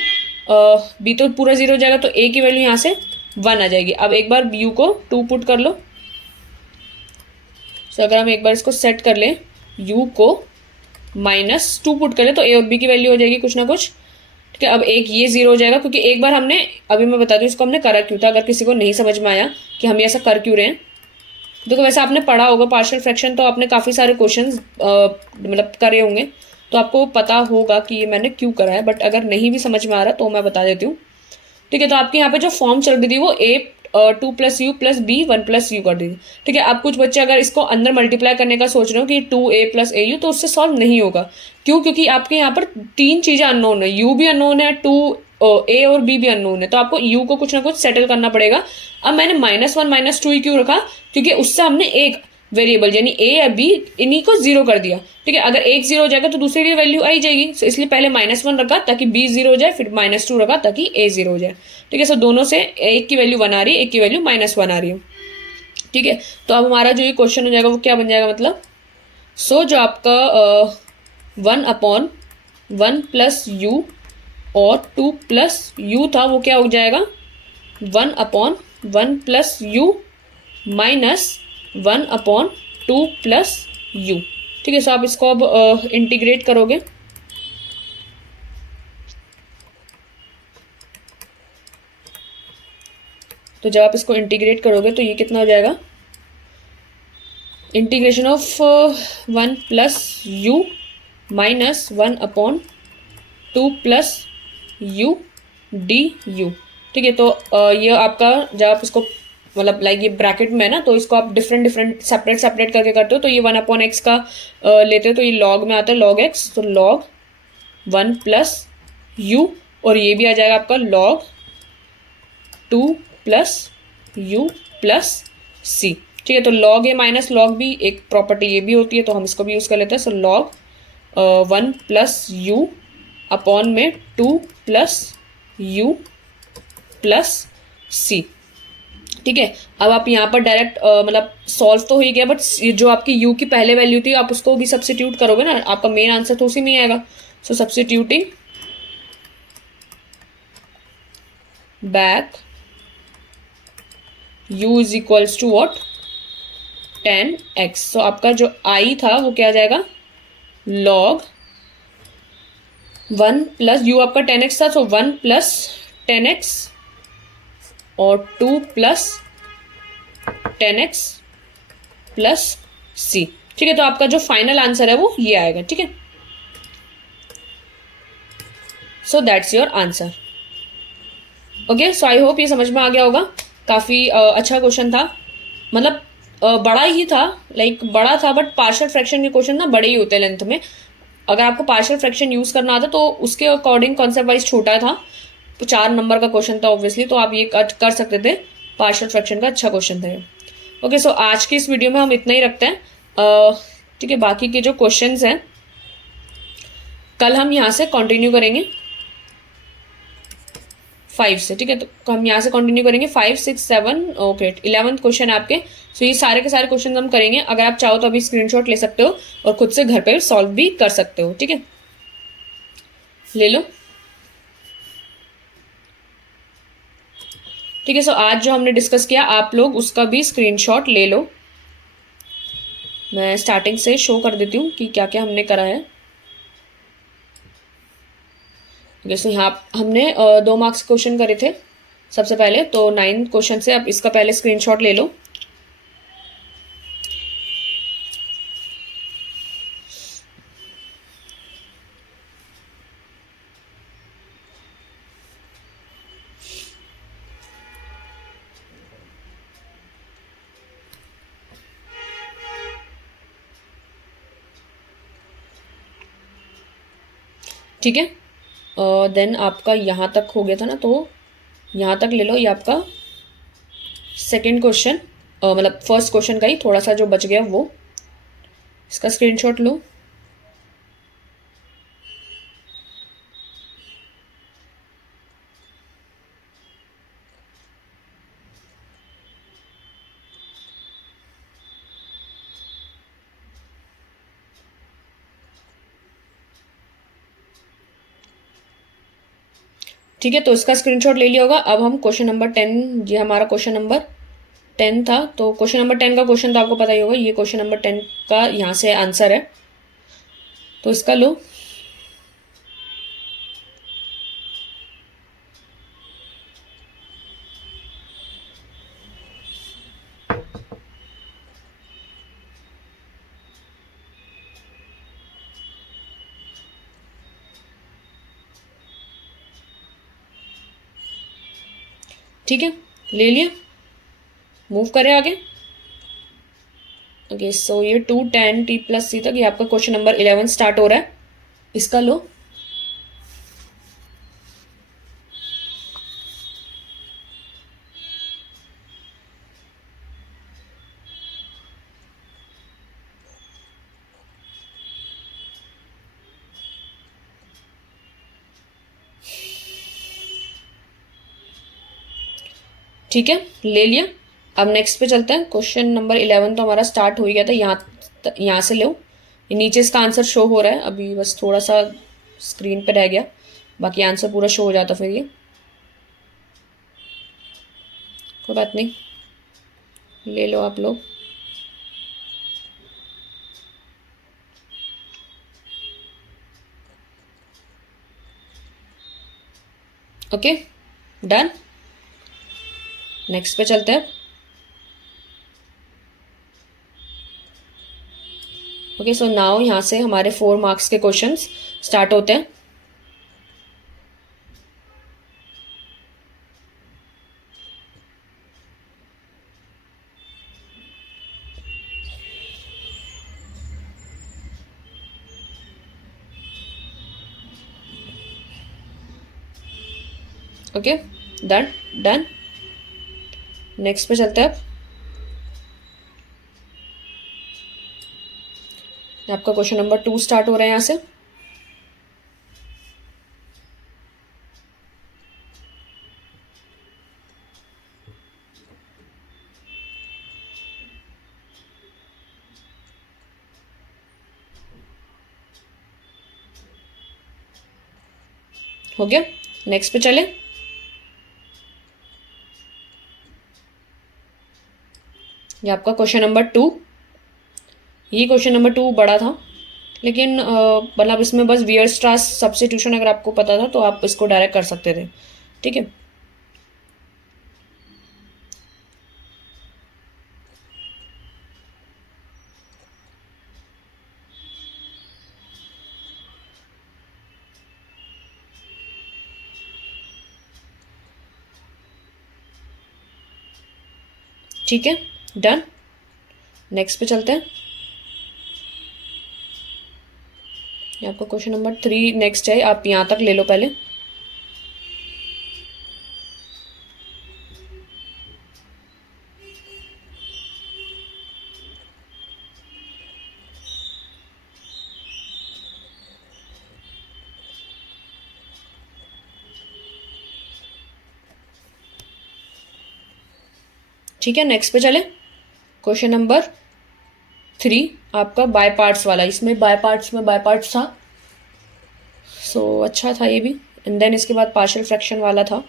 b तो पूरा 0 हो जाएगा, तो a की वैल्यू यहाँ से 1 आ जाएगी। अब एक बार u को 2 पुट कर लो। सो अगर हम एक बार इसको सेट कर लें, u को -2 पुट कर ले, तो a और b की वैल्यू हो जाएगी कुछ ना कुछ। ठीक है, अब एक ये 0 हो जाएगा, क्योंकि एक बार हमने, अभी मैं बताती हूँ इसको हमने करा क्यों था, अगर किसी को नहीं समझ में आया कि हम ये ऐसा कर क्यों रहे हैं। देखो, वैसे आपने पढ़ा होगा पार्शियल फ्रैक्शन, तो आपने काफ़ी सारे क्वेश्चंस मतलब करे होंगे, तो आपको पता होगा कि ये मैंने क्यों करा है, बट अगर नहीं भी समझ में आ रहा तो मैं बता देती हूँ। ठीक है, तो आपके यहाँ पे जो फॉर्म चल रही थी वो a 2 plus you plus b 1 plus you कर दी थी। ठीक है, अब कुछ बच्चे अगर इसको अंदर मल्टीप्लाई करने का सोच रहे हो कि 2a प्लस ए यू, तो उससे सॉल्व नहीं होगा। क्यों? क्योंकि आपके यहाँ पर 3 चीज़ें अननोन है, u भी अननोन है, 2 a और b भी अननोन है, तो आपको u को कुछ ना कुछ सेटल करना पड़ेगा। अब मैंने -1 -2 ही क्यों रखा, क्योंकि उससे हमने एक वेरिएबल यानी a या b इन्हीं को 0 कर दिया। ठीक है, अगर एक 0 हो जाएगा तो दूसरी की वैल्यू आई जाएगी, तो इसलिए पहले -1 रखा ताकि b 0 हो जाए, फिर -2 रखा ताकि a 0 हो जाए। ठीक है, सो दोनों से एक की वैल्यू 1 आ रही है, एक की वैल्यू -1 आ रही है। ठीक है, तो अब हमारा जो ये क्वेश्चन हो जाएगा वो क्या बन जाएगा, मतलब सो जो आपका 1 अपॉन 1 प्लस यू और 2 प्लस यू था वो क्या हो जाएगा 1 upon 1 plus you minus 1 upon 2 plus u. ठीक है, सो आप इसको अब इंटीग्रेट करोगे, तो जब आप इसको इंटीग्रेट करोगे तो ये कितना हो जाएगा, integration of 1 plus you minus 1 upon 2 plus you d U. ठीक है, तो ये आपका जब आप इसको मतलब ये ब्रैकेट में है ना, तो इसको आप डिफरेंट सेपरेट करके करते हो, तो ये 1 अपॉन एक्स का लेते हो तो ये लॉग में आता है लॉग एक्स, तो लॉग 1 प्लस यू, और ये भी आ जाएगा आपका log 2 plus you plus c. ठीक है, तो लॉग ए माइनस लॉग बी एक प्रॉपर्टी ये भी होती है, तो हम इसको भी यूज़ कर लेते हैं। So log 1 plus you upon में 2 प्लस यू प्लस सी। ठीक है, अब आप यहाँ पर डायरेक्ट मतलब सॉल्व तो हो ही गया, बट जो आपकी u की पहले वैल्यू थी आप उसको भी सब्स्टिट्यूट करोगे ना, आपका मेन आंसर तो उसी में ही आएगा। So substituting back u is equals to what 10x। So आपका जो i था वो क्या आ जाएगा log 1 प्लस u आपका 10x था, सो 1 प्लस 10x और 2 प्लस 10x प्लस c। ठीक है, तो आपका जो फाइनल आंसर है वो ये आएगा। ठीक है, so that's your answer. Okay, so I hope ये समझ में आ गया होगा। काफ़ी अच्छा क्वेश्चन था, मतलब बड़ा ही था, लाइक बड़ा था, बट पार्शियल फ्रैक्शन के क्वेश्चन ना बड़े ही होते हैं लेंथ में। अगर आपको पार्शियल फ्रैक्शन यूज़ करना आता तो उसके अकॉर्डिंग कॉन्सेप्ट वाइज छोटा था, 4 नंबर का क्वेश्चन था ऑब्वियसली, तो आप ये कर सकते थे। पार्शियल फ्रैक्शन का अच्छा क्वेश्चन था। ओके, सो आज की इस वीडियो में हम इतना ही रखते हैं। ठीक है, बाकी के जो क्वेश्चंस हैं कल हम यहाँ से कंटिन्यू करेंगे 5 से। ठीक है, तो हम यहाँ से कंटिन्यू करेंगे 5, 6, 7, ओके 11th क्वेश्चन है आपके। सो ये सारे के सारे क्वेश्चन हम करेंगे। अगर आप चाहो तो अभी स्क्रीनशॉट ले सकते हो और खुद से घर पे सॉल्व भी कर सकते हो। ठीक है, ले लो। ठीक है, सो आज जो हमने डिस्कस किया आप लोग उसका भी स्क्रीनशॉट ले लो। मैं स्टार्टिंग से शो कर देती हूँ कि क्या क्या हमने करा है। जैसे यहाँ हमने 2 मार्क्स क्वेश्चन करे थे सबसे पहले, तो 9 क्वेश्चन से आप इसका पहले स्क्रीनशॉट ले लो। ठीक है, देन आपका यहाँ तक हो गया था ना, तो यहाँ तक ले लो। ये आपका सेकंड क्वेश्चन, मतलब फर्स्ट क्वेश्चन का ही थोड़ा सा जो बच गया वो, इसका स्क्रीनशॉट लो। ठीक है, तो इसका स्क्रीनशॉट ले लिया होगा। अब हम क्वेश्चन नंबर 10, ये हमारा क्वेश्चन नंबर 10 था, तो क्वेश्चन नंबर 10 का क्वेश्चन तो आपको पता ही होगा। ये क्वेश्चन नंबर 10 का यहाँ से आंसर है, तो इसका लो। ठीक है, ले लिया, मूव करें आगे। ओके, सो ये 2 10 t प्लस c तक ये आपका क्वेश्चन नंबर 11 स्टार्ट हो रहा है। इसका लो। ठीक है, ले लिया। अब नेक्स्ट पे चलते हैं। क्वेश्चन नंबर 11 तो हमारा स्टार्ट हो ही गया था, यहाँ से लो। ये नीचे इसका आंसर शो हो रहा है, अभी बस थोड़ा सा स्क्रीन पे रह गया, बाकी आंसर पूरा शो हो जाता फिर। ये कोई बात नहीं, ले लो आप लोग। Okay, done. नेक्स्ट पे चलते हैं। ओके, सो नाउ यहाँ से हमारे 4 मार्क्स के क्वेश्चंस स्टार्ट होते हैं। Okay, done done. नेक्स्ट पे चलते हैं। आपका क्वेश्चन नंबर 2 स्टार्ट हो रहा है यहाँ से। हो गया, नेक्स्ट पे चले। ये आपका क्वेश्चन नंबर 2। ये क्वेश्चन नंबर 2 बड़ा था, लेकिन मतलब इसमें बस वियर्स्ट्रास सब्स्टिट्यूशन अगर आपको पता था तो आप इसको डायरेक्ट कर सकते थे। ठीक है, ठीक है, डन। नेक्स्ट पे चलते हैं। ये आपका क्वेश्चन नंबर 3 नेक्स्ट है, आप यहाँ तक ले लो पहले। ठीक है, नेक्स्ट पे चले। क्वेश्चन नंबर 3 आपका बाय पार्ट्स वाला, इसमें बाय पार्ट्स था, सो अच्छा था ये भी। एंड देन इसके बाद पार्शियल फ्रैक्शन वाला था।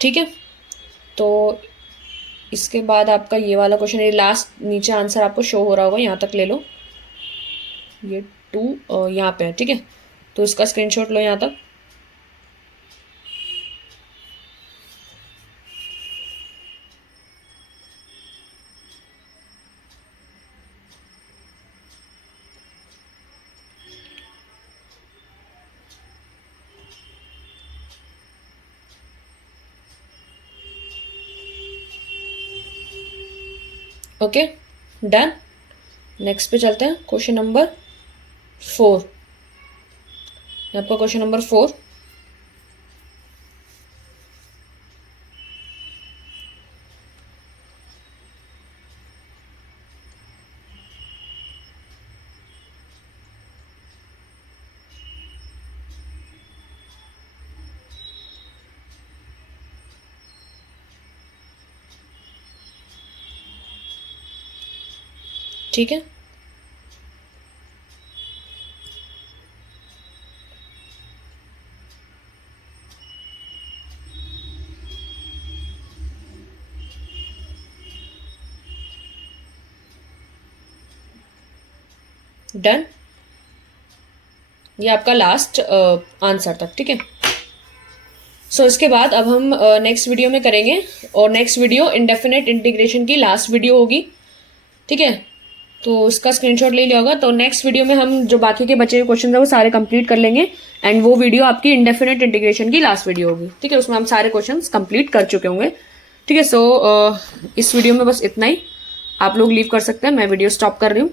ठीक है, तो इसके बाद आपका ये वाला क्वेश्चन, ये लास्ट नीचे आंसर आपको शो हो रहा होगा, यहाँ तक ले लो। ये 2 यहाँ पे है। ठीक है, तो इसका स्क्रीनशॉट लो यहाँ तक। Okay, done. नेक्स्ट पे चलते हैं। क्वेश्चन नंबर 4, आपका क्वेश्चन नंबर 4। ठीक है, डन। ये आपका लास्ट आंसर तक। ठीक है, सो इसके बाद अब हम नेक्स्ट वीडियो में करेंगे, और नेक्स्ट वीडियो इंडेफिनेट इंटीग्रेशन की लास्ट वीडियो होगी। ठीक है, तो इसका स्क्रीनशॉट ले लिया होगा। तो नेक्स्ट वीडियो में हम जो बाकी के बचे हुए क्वेश्चन है वो सारे कंप्लीट कर लेंगे, एंड वो वीडियो आपकी इंडेफिनेट इंटीग्रेशन की लास्ट वीडियो होगी। ठीक है, उसमें हम सारे क्वेश्चन कंप्लीट कर चुके होंगे। ठीक है, सो इस वीडियो में बस इतना ही। आप लोग लीव कर सकते हैं, मैं वीडियो स्टॉप कर रही हूँ।